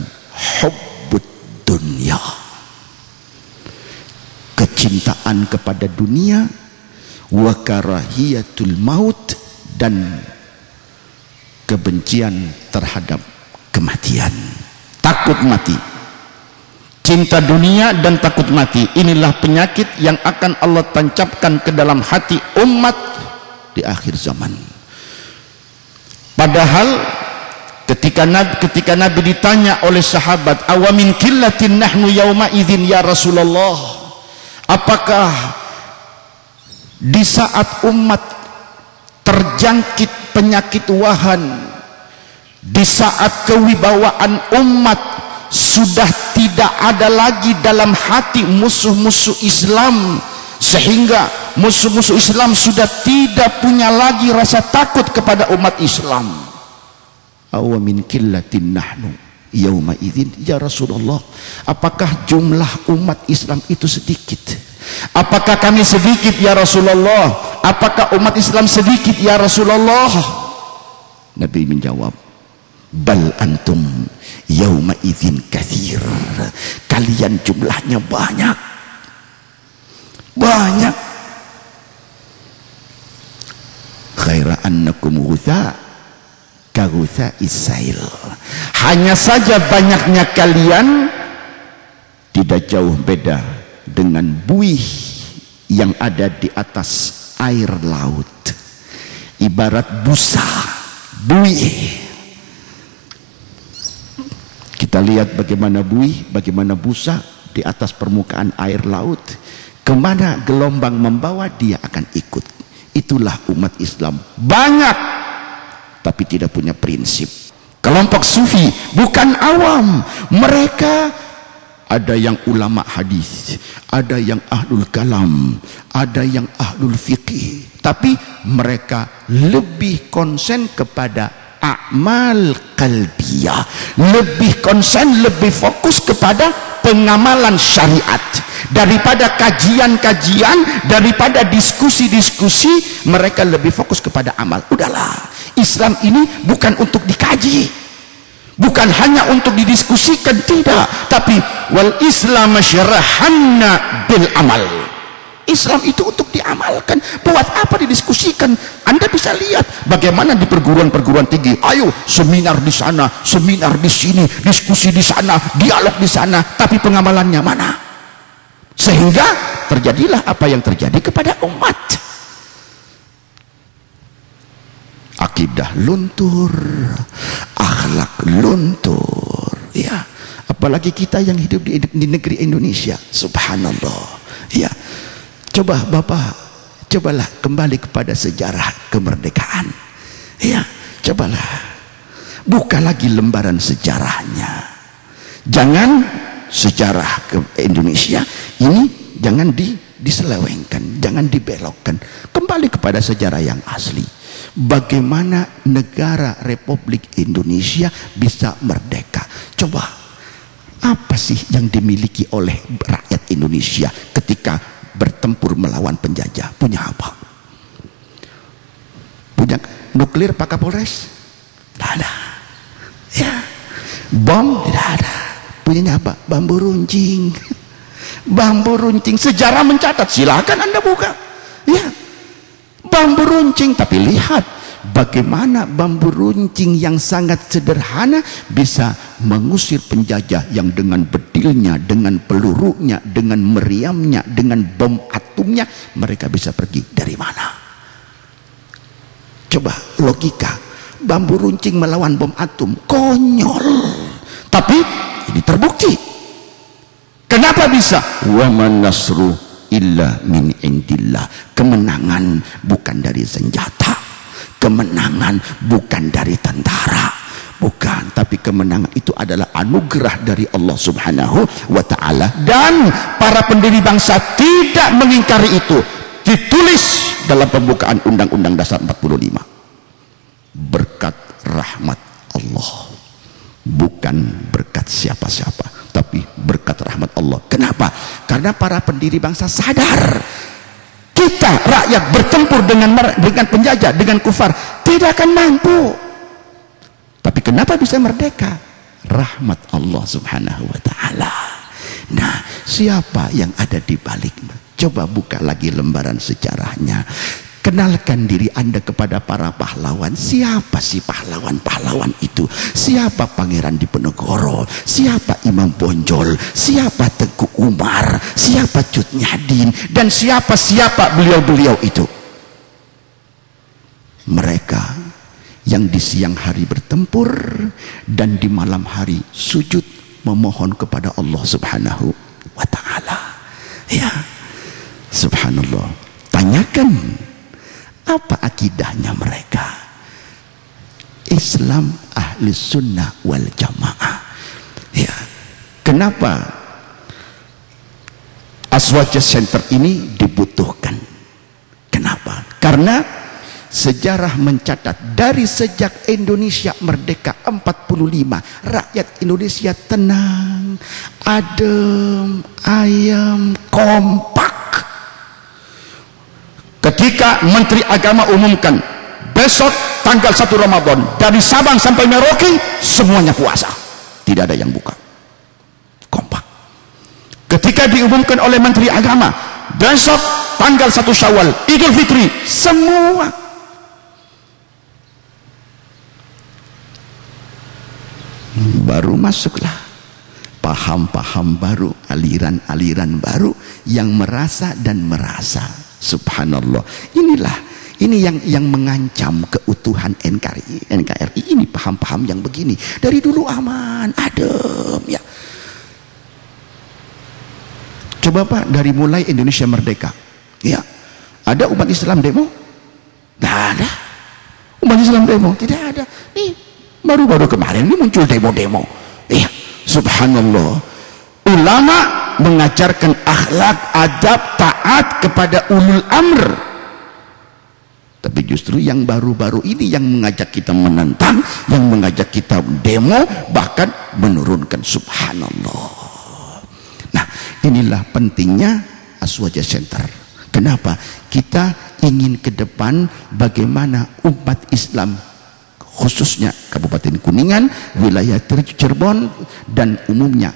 hubbud dunya, kecintaan kepada dunia, wa karahiyatul maut, dan kebencian terhadap kematian, takut mati. Cinta dunia dan takut mati, inilah penyakit yang akan Allah tancapkan ke dalam hati umat di akhir zaman. Padahal ketika Nabi ditanya oleh sahabat, awamin killatin nahnu yauma idzin ya Rasulullah, apakah di saat umat terjangkit penyakit wahan, di saat kewibawaan umat sudah tidak ada lagi dalam hati musuh-musuh Islam, sehingga musuh-musuh Islam sudah tidak punya lagi rasa takut kepada umat Islam, aw min qillatin nahnu yauma idzin ya Rasulullah, apakah jumlah umat Islam itu sedikit? Apakah kami sedikit ya Rasulullah? Apakah umat Islam sedikit ya Rasulullah? Nabi menjawab, bal antum yauma idzin katsir, kalian jumlahnya banyak. Khaira annakum ghutha ka ghutha'is sail, hanya saja banyaknya kalian tidak jauh beda dengan buih yang ada di atas air laut, ibarat busa buih. Kita lihat bagaimana buih, bagaimana busa di atas permukaan air laut. Kemana gelombang membawa, dia akan ikut. Itulah umat Islam, banyak tapi tidak punya prinsip. Kelompok sufi bukan awam, mereka ada yang ulama hadis, ada yang ahlul kalam, ada yang ahlul fiqih, tapi mereka lebih konsen kepada a'mal qalbiyah, lebih konsen, lebih fokus kepada pengamalan syariat daripada kajian-kajian, daripada diskusi-diskusi. Mereka lebih fokus kepada amal. Udahlah, Islam ini bukan untuk dikaji, bukan hanya untuk didiskusikan, tidak, tapi wal Islam syarahanna bil amal. Islam itu untuk diamalkan. Buat apa didiskusikan? Anda bisa lihat bagaimana di perguruan-perguruan tinggi, ayo seminar di sana, seminar di sini, diskusi di sana, dialog di sana, tapi pengamalannya mana? Sehingga terjadilah apa yang terjadi kepada umat. Akidah luntur, akhlak luntur, ya. Apalagi kita yang hidup di negeri Indonesia, subhanallah, ya. Cobalah kembali kepada sejarah kemerdekaan, ya. Cobalah buka lagi lembaran sejarahnya. Jangan sejarah ke Indonesia ini jangan diselewengkan, jangan dibelokkan. Kembali kepada sejarah yang asli. Bagaimana negara Republik Indonesia bisa merdeka? Coba, apa sih yang dimiliki oleh rakyat Indonesia ketika bertempur melawan penjajah? Punya apa? Punya nuklir Pak Kapolres? Tidak ada. Ya. Bom? Tidak ada. Punyanya apa? Bambu runcing. Bambu runcing. Sejarah mencatat, silakan Anda buka. Ya. Bambu runcing. Tapi lihat bagaimana bambu runcing yang sangat sederhana bisa mengusir penjajah yang dengan bedilnya, dengan pelurunya, dengan meriamnya, dengan bom atomnya, mereka bisa pergi dari mana? Coba logika, bambu runcing melawan bom atom, konyol. Tapi ini terbukti. Kenapa bisa? Wa man nasru illa min indillah. Kemenangan bukan dari senjata, kemenangan bukan dari tentara, bukan, tapi kemenangan itu adalah anugerah dari Allah Subhanahu wa ta'ala. Dan para pendiri bangsa tidak mengingkari itu. Ditulis dalam pembukaan Undang-Undang Dasar 45, berkat rahmat Allah, bukan berkat siapa-siapa, tapi berkat rahmat Allah. Kenapa? Karena para pendiri bangsa sadar kita rakyat bertempur dengan penjajah, dengan kufar, tidak akan mampu. Tapi kenapa bisa merdeka? Rahmat Allah Subhanahu wa ta'ala. Nah, siapa yang ada di balik? Coba buka lagi lembaran sejarahnya. Kenalkan diri Anda kepada para pahlawan. Siapa sih pahlawan-pahlawan itu? Siapa Pangeran Diponegoro? Siapa Imam Bonjol? Siapa Tengku Umar? Siapa Cut Nyadin? Dan siapa beliau-beliau itu? Mereka yang di siang hari bertempur dan di malam hari sujud memohon kepada Allah Subhanahu wa ta'ala. Ya, subhanallah. Tanyakan, apa akidahnya mereka? Islam ahli sunnah wal jamaah. Ya. Kenapa Aswaja Center ini dibutuhkan? Kenapa? Karena sejarah mencatat dari sejak Indonesia merdeka 45, rakyat Indonesia tenang, adem, ayem, kompak. Ketika Menteri Agama umumkan besok tanggal 1 Ramadan dari Sabang sampai Merauke semuanya puasa, tidak ada yang buka, kompak. Ketika diumumkan oleh Menteri Agama besok tanggal 1 Syawal Idul Fitri, semua baru masuklah paham-paham baru, aliran-aliran baru yang merasa dan merasa. Subhanallah. Ini yang mengancam keutuhan NKRI. Ini paham-paham yang begini. Dari dulu aman, adem ya. Coba Pak, dari mulai Indonesia merdeka, ya, ada umat Islam demo? Tidak ada. Umat Islam demo? Tidak ada. Nih, baru-baru kemarin ini muncul demo-demo. Ya, subhanallah. Ulama mengajarkan akhlak, adab, taat kepada ulul amr. Tapi justru yang baru-baru ini yang mengajak kita menentang, yang mengajak kita demo, bahkan menurunkan, subhanallah. Nah, inilah pentingnya Aswaja Center. Kenapa? Kita ingin ke depan bagaimana umat Islam, khususnya Kabupaten Kuningan, wilayah Cirebon, dan umumnya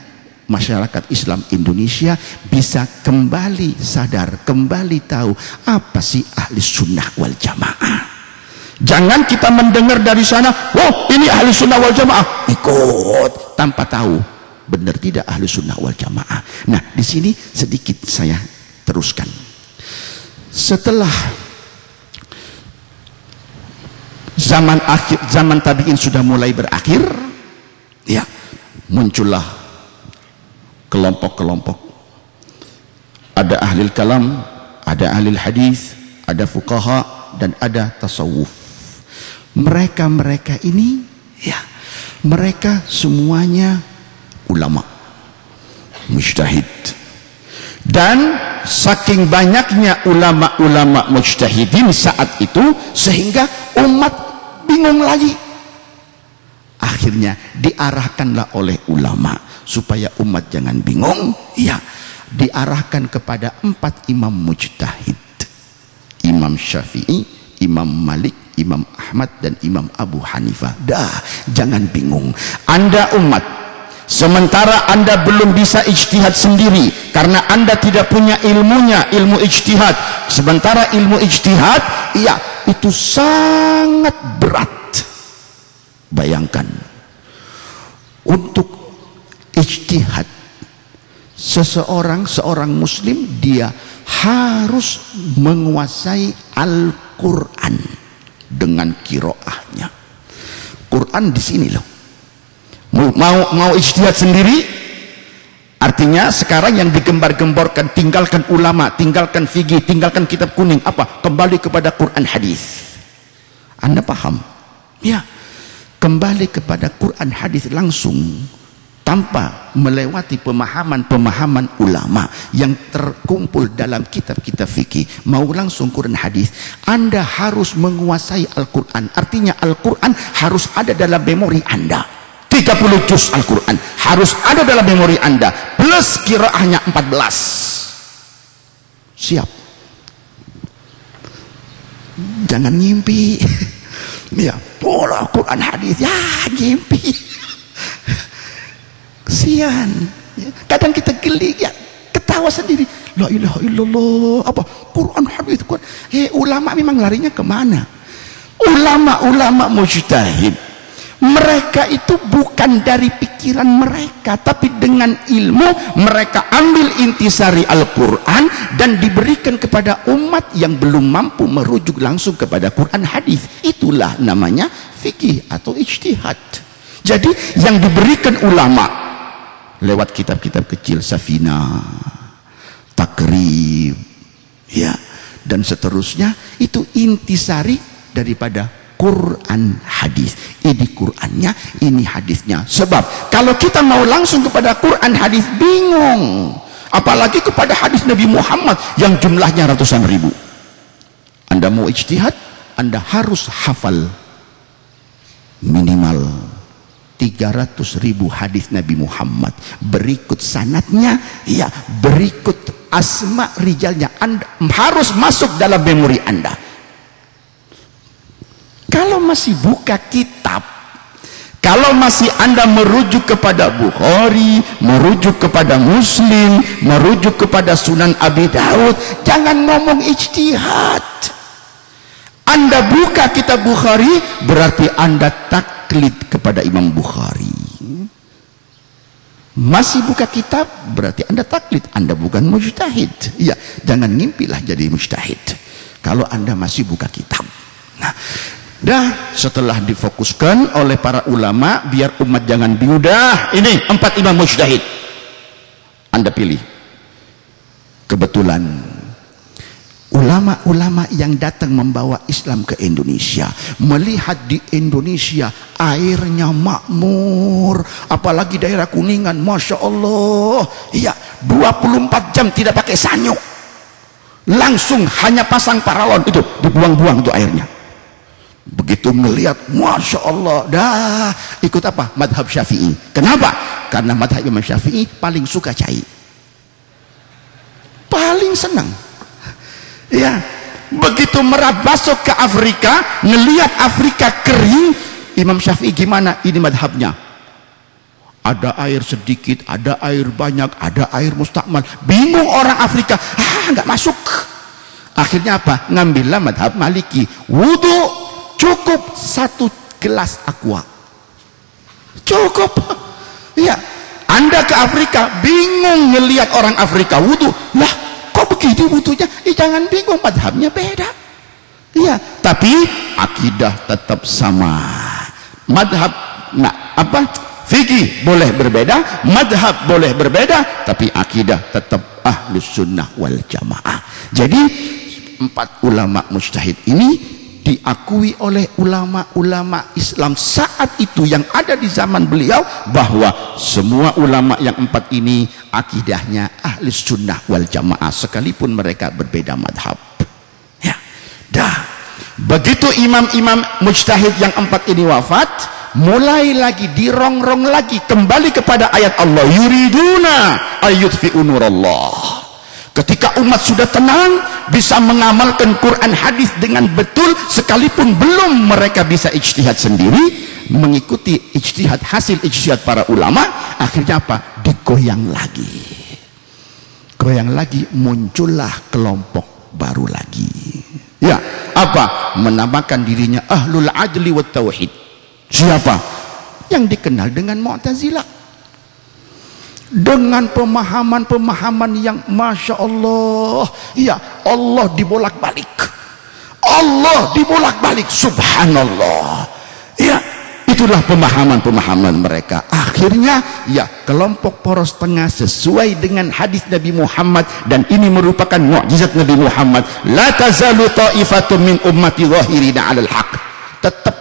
masyarakat Islam Indonesia bisa kembali sadar, kembali tahu apa sih ahli sunnah wal jamaah. Jangan kita mendengar dari sana, oh ini ahli sunnah wal jamaah, ikut tanpa tahu benar tidak ahli sunnah wal jamaah. Nah, di sini sedikit saya teruskan. Setelah zaman tabi'in sudah mulai berakhir, ya, muncullah kelompok-kelompok. Ada ahli kalam, ada ahli hadis, ada fuqaha, dan ada tasawuf. Mereka ini, ya, mereka semuanya ulama, mujtahid, Dan saking banyaknya ulama-ulama mujtahidin saat itu sehingga umat bingung lagi. Akhirnya diarahkanlah oleh ulama supaya umat jangan bingung, ya, diarahkan kepada 4 imam mujtahid. Imam Syafi'i, Imam Malik, Imam Ahmad, dan Imam Abu Hanifah. Dah, jangan bingung. Anda umat, sementara Anda belum bisa ijtihad sendiri karena Anda tidak punya ilmunya, ilmu ijtihad. Sementara ilmu ijtihad, ya, itu sangat berat. Bayangkan, untuk ijtihad seorang muslim, dia harus menguasai Al-Quran dengan qiraahnya. Quran di sini loh. Mau ijtihad sendiri, artinya sekarang yang digembar-gemborkan, tinggalkan ulama, tinggalkan fikih, tinggalkan kitab kuning, apa? Kembali kepada Quran hadis. Anda paham? Ya, kembali kepada Quran hadis langsung, tanpa melewati pemahaman ulama yang terkumpul dalam kitab-kitab fikih. Mau langsung Quran hadis, Anda harus menguasai Al-Quran. Artinya Al-Quran harus ada dalam memori Anda. 30 juz Al-Quran harus ada dalam memori Anda, plus qiraahnya 14. Siap? Jangan ngimpi. Ya, pola Quran hadis, ya ngimpi. Kesian. Kadang kita geli, ya, ketawa sendiri. La ilaha illallah, apa Quran hadis, Quran. Ulama memang larinya kemana? Ulama mujtahid, mereka itu bukan dari pikiran mereka, tapi dengan ilmu mereka ambil intisari Al-Quran dan diberikan kepada umat yang belum mampu merujuk langsung kepada Quran hadis. Itulah namanya fikih atau ijtihad. Jadi yang diberikan ulama lewat kitab-kitab kecil, Safinah, Takrib, ya, dan seterusnya, itu intisari daripada Quran hadis. Ini Qurannya, ini hadisnya. Sebab kalau kita mau langsung kepada Quran hadis bingung, apalagi kepada hadis Nabi Muhammad yang jumlahnya ratusan ribu. Anda mau ijtihad, Anda harus hafal minimal 300.000 hadis Nabi Muhammad, berikut sanadnya, ya, berikut asma rijalnya. Anda harus masuk dalam memori Anda. Kalau masih buka kitab, kalau masih Anda merujuk kepada Bukhari, merujuk kepada Muslim, merujuk kepada Sunan Abi Daud, jangan ngomong ijtihad. Anda buka kitab Bukhari, berarti Anda taklid kepada Imam Bukhari. Masih buka kitab, berarti Anda taklid, Anda bukan mujtahid. Ya, jangan ngimpilah jadi mujtahid kalau Anda masih buka kitab. Nah, setelah difokuskan oleh para ulama, biar umat jangan bingung, ini 4 imam mujtahid. Anda pilih. Kebetulan ulama-ulama yang datang membawa Islam ke Indonesia, melihat di Indonesia airnya makmur, apalagi daerah Kuningan, Masya Allah, ya, 24 jam tidak pakai sanyo, langsung hanya pasang paralon, itu dibuang-buang itu airnya. Begitu melihat, Masya Allah, ikut apa? Madhab Syafi'i. Kenapa? Karena madhab Imam Syafi'i paling suka cai, paling senang. Ya, begitu masuk ke Afrika, ngelihat Afrika kering, Imam Syafi'i gimana? Ini madhabnya. Ada air sedikit, ada air banyak, ada air mustakmal. Bingung orang Afrika, nggak masuk. Akhirnya apa? Ngambillah madhab Maliki. Wudu cukup 1 gelas aqua, cukup. Ya, Anda ke Afrika bingung ngelihat orang Afrika wudu, lah kok begitu wudunya? Jangan bingung, madhabnya beda. Iya, tapi akidah tetap sama. Madhab, fikih boleh berbeda, madhab boleh berbeda, tapi akidah tetap Ahlus Sunnah wal Jamaah. Jadi 4 ulama mujtahid ini diakui oleh ulama-ulama Islam saat itu yang ada di zaman beliau, bahwa semua ulama yang 4 ini akidahnya ahli sunnah wal jamaah sekalipun mereka berbeda madhab. Ya, dah. Begitu imam-imam mujtahid yang 4 ini wafat, mulai lagi dirongrong lagi kembali kepada ayat Allah, yuriduna ayyutfi'u nurallah. Ketika umat sudah tenang, bisa mengamalkan Quran hadis dengan betul, sekalipun belum mereka bisa ijtihad sendiri, mengikuti ijtihad, hasil ijtihad para ulama, akhirnya apa? Digoyang lagi. Goyang lagi, muncullah kelompok baru lagi. Ya, apa? Menamakan dirinya ahlul adli wat tauhid. Siapa? Yang dikenal dengan Mu'tazilah. Dengan pemahaman-pemahaman yang Masya Allah, ya, Allah dibolak-balik, Allah dibolak-balik, subhanallah. Ya, itulah pemahaman-pemahaman mereka. Akhirnya ya, kelompok poros tengah sesuai dengan hadis Nabi Muhammad, dan ini merupakan mukjizat Nabi Muhammad, la tazalu ta'ifatun min ummati zahirina 'alal haq. Tetap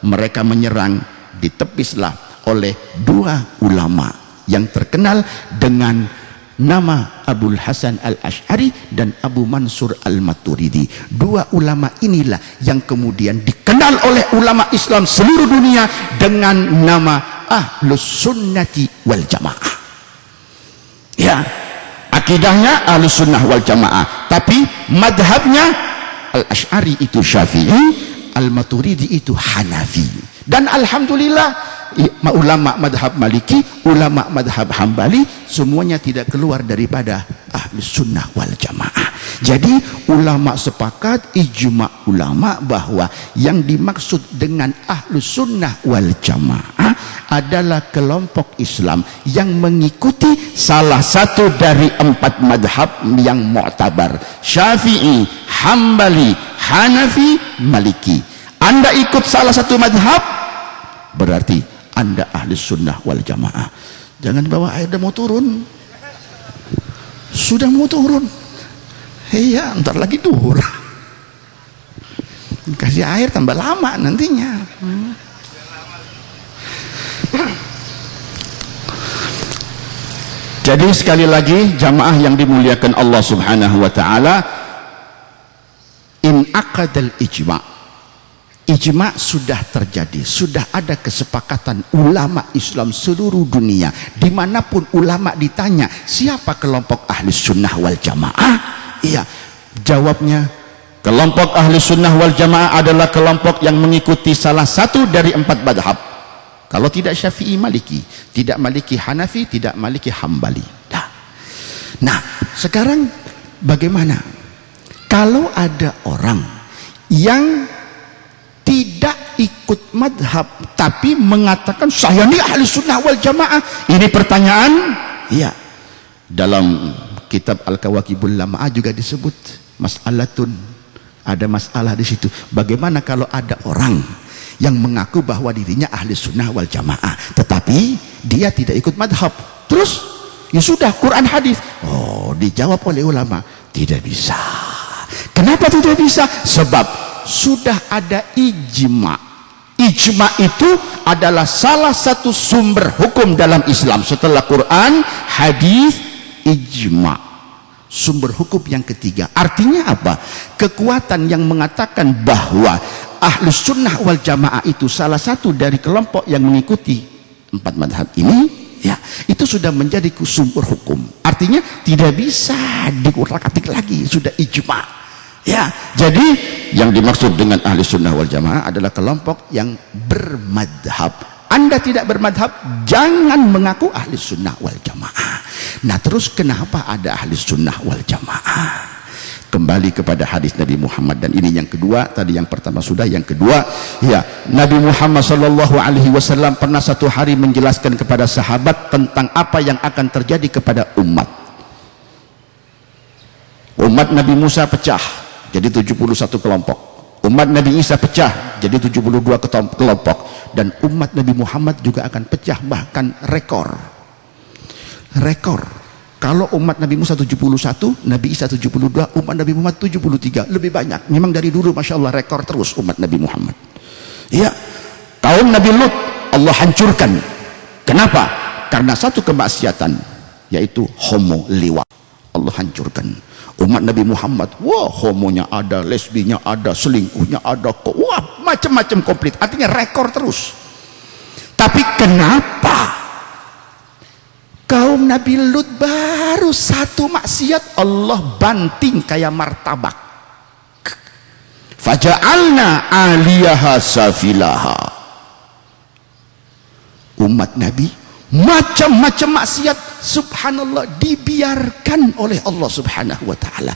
mereka menyerang, ditepislah oleh 2 ulama yang terkenal dengan nama Abul Hasan Al-Asy'ari dan Abu Mansur Al-Maturidi. 2 ulama inilah yang kemudian dikenal oleh ulama Islam seluruh dunia dengan nama Ahlus Sunnati wal Jamaah. Ya, akidahnya Ahlus Sunnah wal Jamaah, tapi madhabnya Al-Asy'ari itu Syafi'i, Al-Maturidi itu Hanafi. Dan alhamdulillah, ulama madhab Maliki, ulama madhab Hambali, semuanya tidak keluar daripada Ahlus Sunnah wal Jamaah. Jadi ulama sepakat, ijma ulama, bahwa yang dimaksud dengan Ahlus Sunnah wal Jamaah adalah kelompok Islam yang mengikuti salah satu dari 4 madhab yang mu'tabar, Syafi'i, Hambali, Hanafi, Maliki. Anda ikut salah satu madhab, berarti Anda ahli sunnah wal jamaah. Jangan bawa air, udah mau turun, sudah mau turun. Iya, ntar lagi duhur, kasih air tambah lama nantinya. Jadi sekali lagi, jamaah yang dimuliakan Allah subhanahu wa ta'ala, in aqadal ijma', ijma' sudah terjadi, sudah ada kesepakatan ulama Islam seluruh dunia. Dimanapun ulama ditanya, siapa kelompok ahli sunnah wal jamaah? Iya, jawabnya kelompok ahli sunnah wal jamaah adalah kelompok yang mengikuti salah satu dari 4 madhab. Kalau tidak Syafi'i, Maliki, tidak Maliki Hanafi, tidak Maliki Hambali. Nah, sekarang bagaimana kalau ada orang yang tidak ikut madhab tapi mengatakan saya ini ahli sunnah wal jamaah? Ini pertanyaan. Ya, dalam kitab Al-Kawakibul Lama'ah juga disebut mas'alatun, ada masalah di situ. Bagaimana kalau ada orang yang mengaku bahwa dirinya ahli sunnah wal jamaah tetapi dia tidak ikut madhab? Terus ya sudah, Quran hadis. Oh, dijawab oleh ulama, tidak bisa. Kenapa tidak bisa? Sebab sudah ada ijma. Ijma itu adalah salah satu sumber hukum dalam Islam. Setelah Quran, hadis, ijma, sumber hukum yang ketiga. Artinya apa? Kekuatan yang mengatakan bahwa Ahlus Sunnah wal Jamaah itu salah satu dari kelompok yang mengikuti 4 madhab ini, ya, itu sudah menjadi sumber hukum. Artinya tidak bisa dikutak-atik lagi, sudah ijma. Ya, jadi yang dimaksud dengan ahli sunnah wal jamaah adalah kelompok yang bermadhab. Anda tidak bermadhab, jangan mengaku ahli sunnah wal jamaah. Nah, terus kenapa ada ahli sunnah wal jamaah? Kembali kepada hadis Nabi Muhammad, dan ini yang kedua. Tadi yang pertama sudah, yang kedua, ya, Nabi Muhammad SAW pernah satu hari menjelaskan kepada sahabat tentang apa yang akan terjadi kepada umat. Umat Nabi Musa pecah jadi 71 kelompok. Umat Nabi Isa pecah jadi 72 kelompok. Dan umat Nabi Muhammad juga akan pecah, bahkan rekor Kalau umat Nabi Musa 71, Nabi Isa 72, umat Nabi Muhammad 73. Lebih banyak. Memang dari dulu Masya Allah rekor terus umat Nabi Muhammad. Ya, kaum Nabi Lut Allah hancurkan. Kenapa? Karena satu kemaksiatan, yaitu homo liwat. Allah hancurkan. Umat Nabi Muhammad, wah homonya ada, lesbinya ada, selingkuhnya ada, wah macam-macam komplit. Artinya rekor terus. Tapi kenapa kaum Nabi Lut baru satu maksiat Allah banting kayak martabak. Faja'alna aliyaha safilaha. Umat Nabi macam-macam maksiat subhanallah dibiarkan oleh Allah subhanahu wa ta'ala.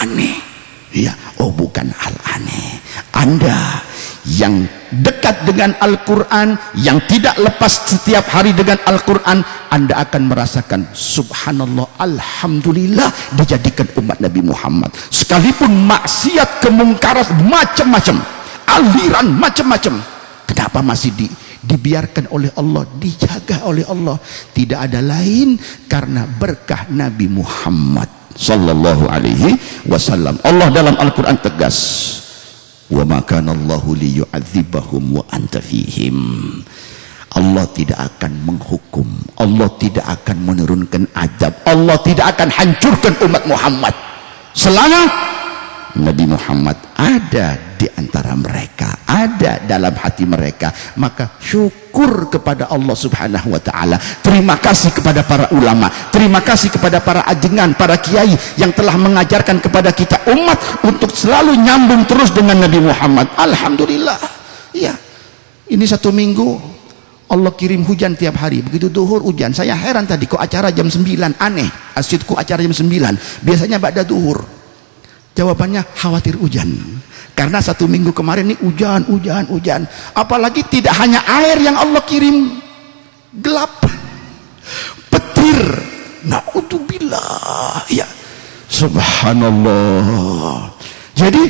Aneh ya, oh bukan hal aneh. Anda yang dekat dengan Al-Quran, yang tidak lepas setiap hari dengan Al-Quran, Anda akan merasakan subhanallah, alhamdulillah dijadikan umat Nabi Muhammad. Sekalipun maksiat, kemungkaran macam-macam, aliran macam-macam, kenapa masih dibiarkan oleh Allah, dijaga oleh Allah? Tidak ada lain karena berkah Nabi Muhammad sallallahu alaihi wasallam. Allah dalam Al-Quran tegas, wa ma kana Allahu liyu'adzibahum wa anta fihim. Allah tidak akan menghukum, Allah tidak akan menurunkan azab, Allah tidak akan hancurkan umat Muhammad selama Nabi Muhammad ada di antara mereka, ada dalam hati mereka. Maka syukur kepada Allah subhanahu wa ta'ala. Terima kasih kepada para ulama, terima kasih kepada para ajengan, para kiai yang telah mengajarkan kepada kita umat untuk selalu nyambung terus dengan Nabi Muhammad. Alhamdulillah. Ya, ini 1 minggu Allah kirim hujan tiap hari. Begitu duhur hujan. Saya heran tadi kok acara jam 9, aneh. Asyidku acara jam 9, biasanya ba'da duhur. Jawabannya khawatir hujan. Karena 1 minggu kemarin ini hujan. Apalagi tidak hanya air yang Allah kirim, gelap, petir. Na'udzubillah. Ya, subhanallah. Jadi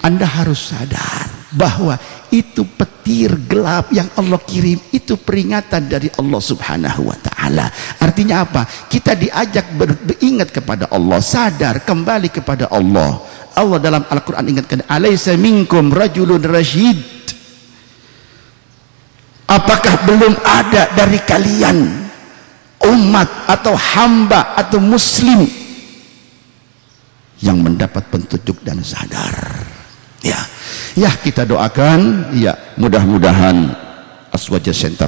Anda harus sadar bahwa itu petir gelap yang Allah kirim, itu peringatan dari Allah subhanahu wa ta'ala. Artinya apa? Kita diajak beringat kepada Allah, sadar kembali kepada Allah. Allah dalam Al-Quran ingatkan, alaysa minkum rajulun rasyid. Apakah belum ada dari kalian umat atau hamba atau muslim yang mendapat petunjuk dan sadar? Ya, kita doakan ya, mudah-mudahan Aswaja Center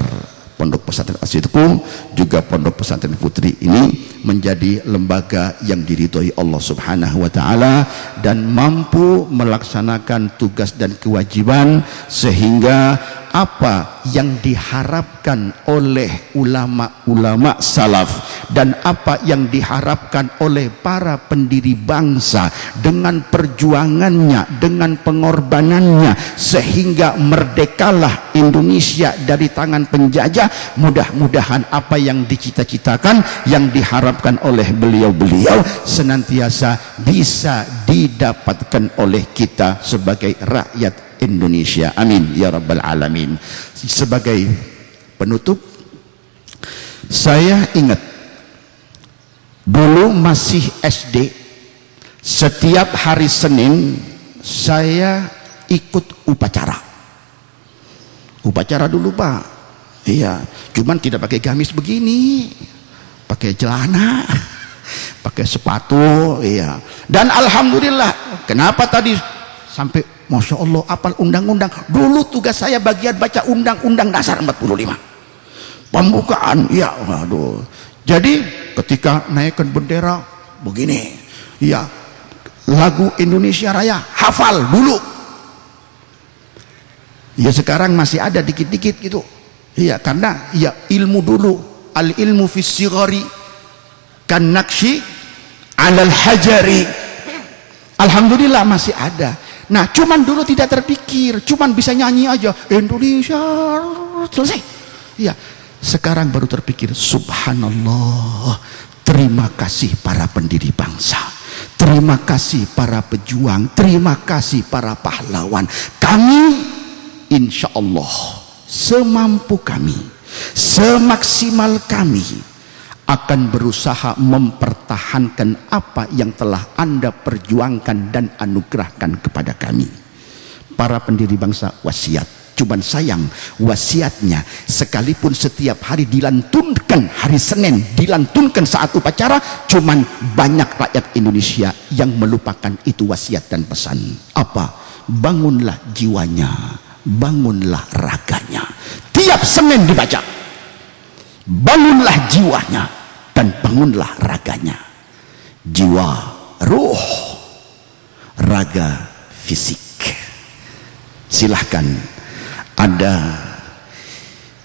Pondok Pesantren Asyidku juga Pondok Pesantren Putri ini menjadi lembaga yang diridhoi Allah subhanahu wa ta'ala dan mampu melaksanakan tugas dan kewajiban, sehingga apa yang diharapkan oleh ulama-ulama salaf dan apa yang diharapkan oleh para pendiri bangsa dengan perjuangannya, dengan pengorbanannya, sehingga merdekalah Indonesia dari tangan penjajah. Mudah-mudahan apa yang dicita-citakan, yang diharapkan oleh beliau-beliau senantiasa bisa didapatkan oleh kita sebagai rakyat Indonesia. Amin ya rabbal alamin. Sebagai penutup, saya ingat dulu masih SD, setiap hari Senin saya ikut upacara dulu Pak. Iya, cuman tidak pakai gamis begini, pakai celana, pakai sepatu. Iya, dan alhamdulillah. Kenapa tadi sampai Masya Allah apal undang-undang? Dulu tugas saya bagian baca Undang-Undang Dasar 45 pembukaan. Ya waduh. Jadi ketika naikkan bendera begini, ya lagu Indonesia Raya hafal dulu. Ya sekarang masih ada dikit-dikit gitu. Ya karena ya ilmu dulu, al ilmu fis sigari kan nakshi alal hajari. Alhamdulillah masih ada. Nah, cuman dulu tidak terpikir, cuman bisa nyanyi aja Indonesia, selesai. Ya, sekarang baru terpikir. Subhanallah. Terima kasih para pendiri bangsa. Terima kasih para pejuang. Terima kasih para pahlawan. Kami insya Allah semampu kami, semaksimal kami akan berusaha mempertahankan apa yang telah Anda perjuangkan dan anugerahkan kepada kami. Para pendiri bangsa, wasiat. Cuman sayang, wasiatnya sekalipun setiap hari dilantunkan, hari Senin dilantunkan saat upacara, cuman banyak rakyat Indonesia yang melupakan itu wasiat dan pesan. Apa? Bangunlah jiwanya, bangunlah raganya. Tiap Senin dibaca. Bangunlah jiwanya dan bangunlah raganya. Jiwa, ruh, raga, fisik. Silahkan ada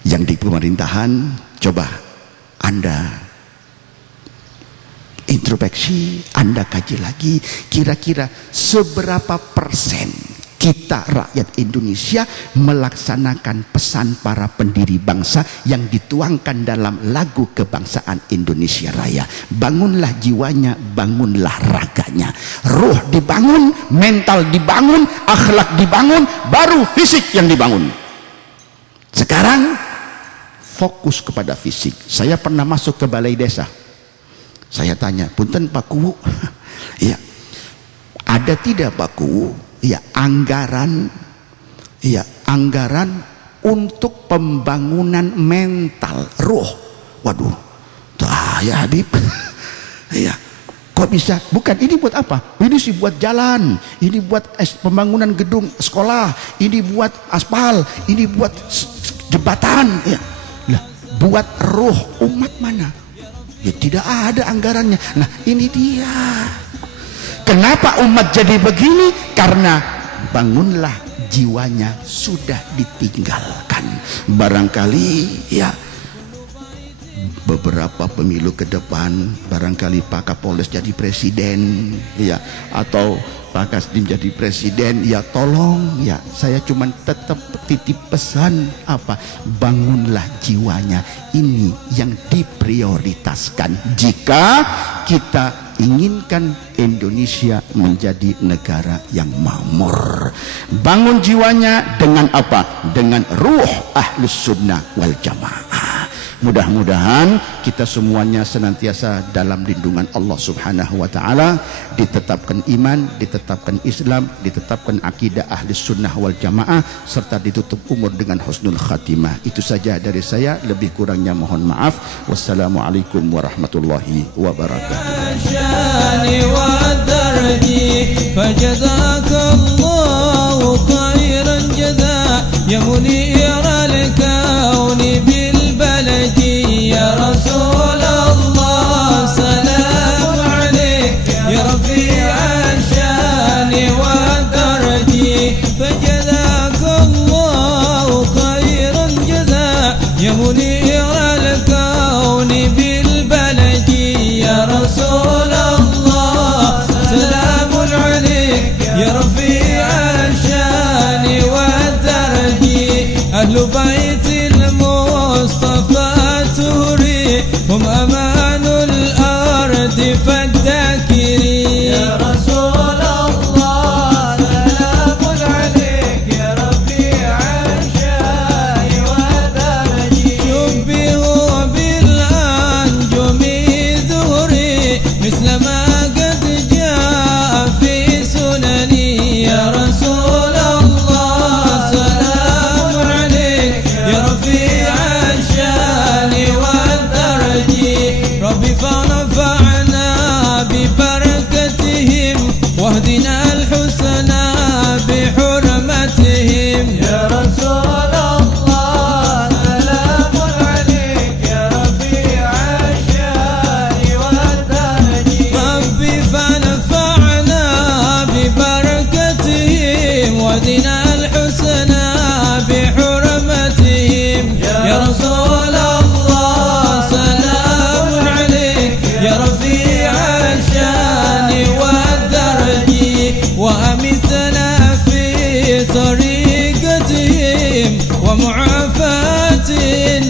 yang di pemerintahan, coba Anda introspeksi, Anda kaji lagi, kira-kira seberapa persen kita rakyat Indonesia melaksanakan pesan para pendiri bangsa yang dituangkan dalam lagu kebangsaan Indonesia Raya. Bangunlah jiwanya, bangunlah raganya. Ruh dibangun, mental dibangun, akhlak dibangun, baru fisik yang dibangun. Sekarang fokus kepada fisik. Saya pernah masuk ke balai desa. Saya tanya, punten Pak Kuwu, ya, ada tidak Pak Kuwu, ya, anggaran untuk pembangunan mental, ruh. Waduh, ya Habib, ya, kok bisa? Bukan, ini buat apa? Ini sih buat jalan, ini buat pembangunan gedung sekolah, ini buat aspal, ini buat jembatan, ya. Lah, buat ruh umat mana? Ya tidak ada anggarannya. Nah ini dia. Kenapa umat jadi begini? Karena bangunlah jiwanya sudah ditinggalkan. Barangkali ya beberapa pemilu ke depan, barangkali Pak Kapolres jadi presiden, ya, atau Pak Kasdim jadi presiden, ya tolong, ya saya cuman tetap titip pesan apa, bangunlah jiwanya. Ini yang diprioritaskan jika kita inginkan Indonesia menjadi negara yang makmur. Bangun jiwanya dengan apa? Dengan ruh ahlus sunnah wal jamaah. Mudah-mudahan kita semuanya senantiasa dalam lindungan Allah Subhanahu wa ta'ala, ditetapkan iman, ditetapkan Islam, ditetapkan akidah ahli sunnah wal jamaah, serta ditutup umur dengan husnul khatimah. Itu saja dari saya, lebih kurangnya mohon maaf. Wassalamualaikum warahmatullahi wabarakatuh. يا رسول الله سلام عليك يا رفيع الشان والدرج فجزاك الله خير الجزاء يا منير الكون بالبلد يا رسول الله سلام عليك يا رفيع الشان والدرج أهل بيت المصطفى هم أمان الأرض فالذاكرين يا رسول الله سلام عليك يا رفيع الشان والدرج شبهوا بالأنجم ذهري مثل ما قد جاء في سنني يا رسول الله سلام عليك يا رفيع الشان ربي فنفعنا ببركتهم واهدنا الحسنى بحرمتهم يا رسول الله سلام عليك يا رفيع الشان والدرج ربي فنفعنا ببركتهم واهدنا الحسنى بحرمتهم يا رسول الله وأمثنا في طريقتهم ومعافاتهم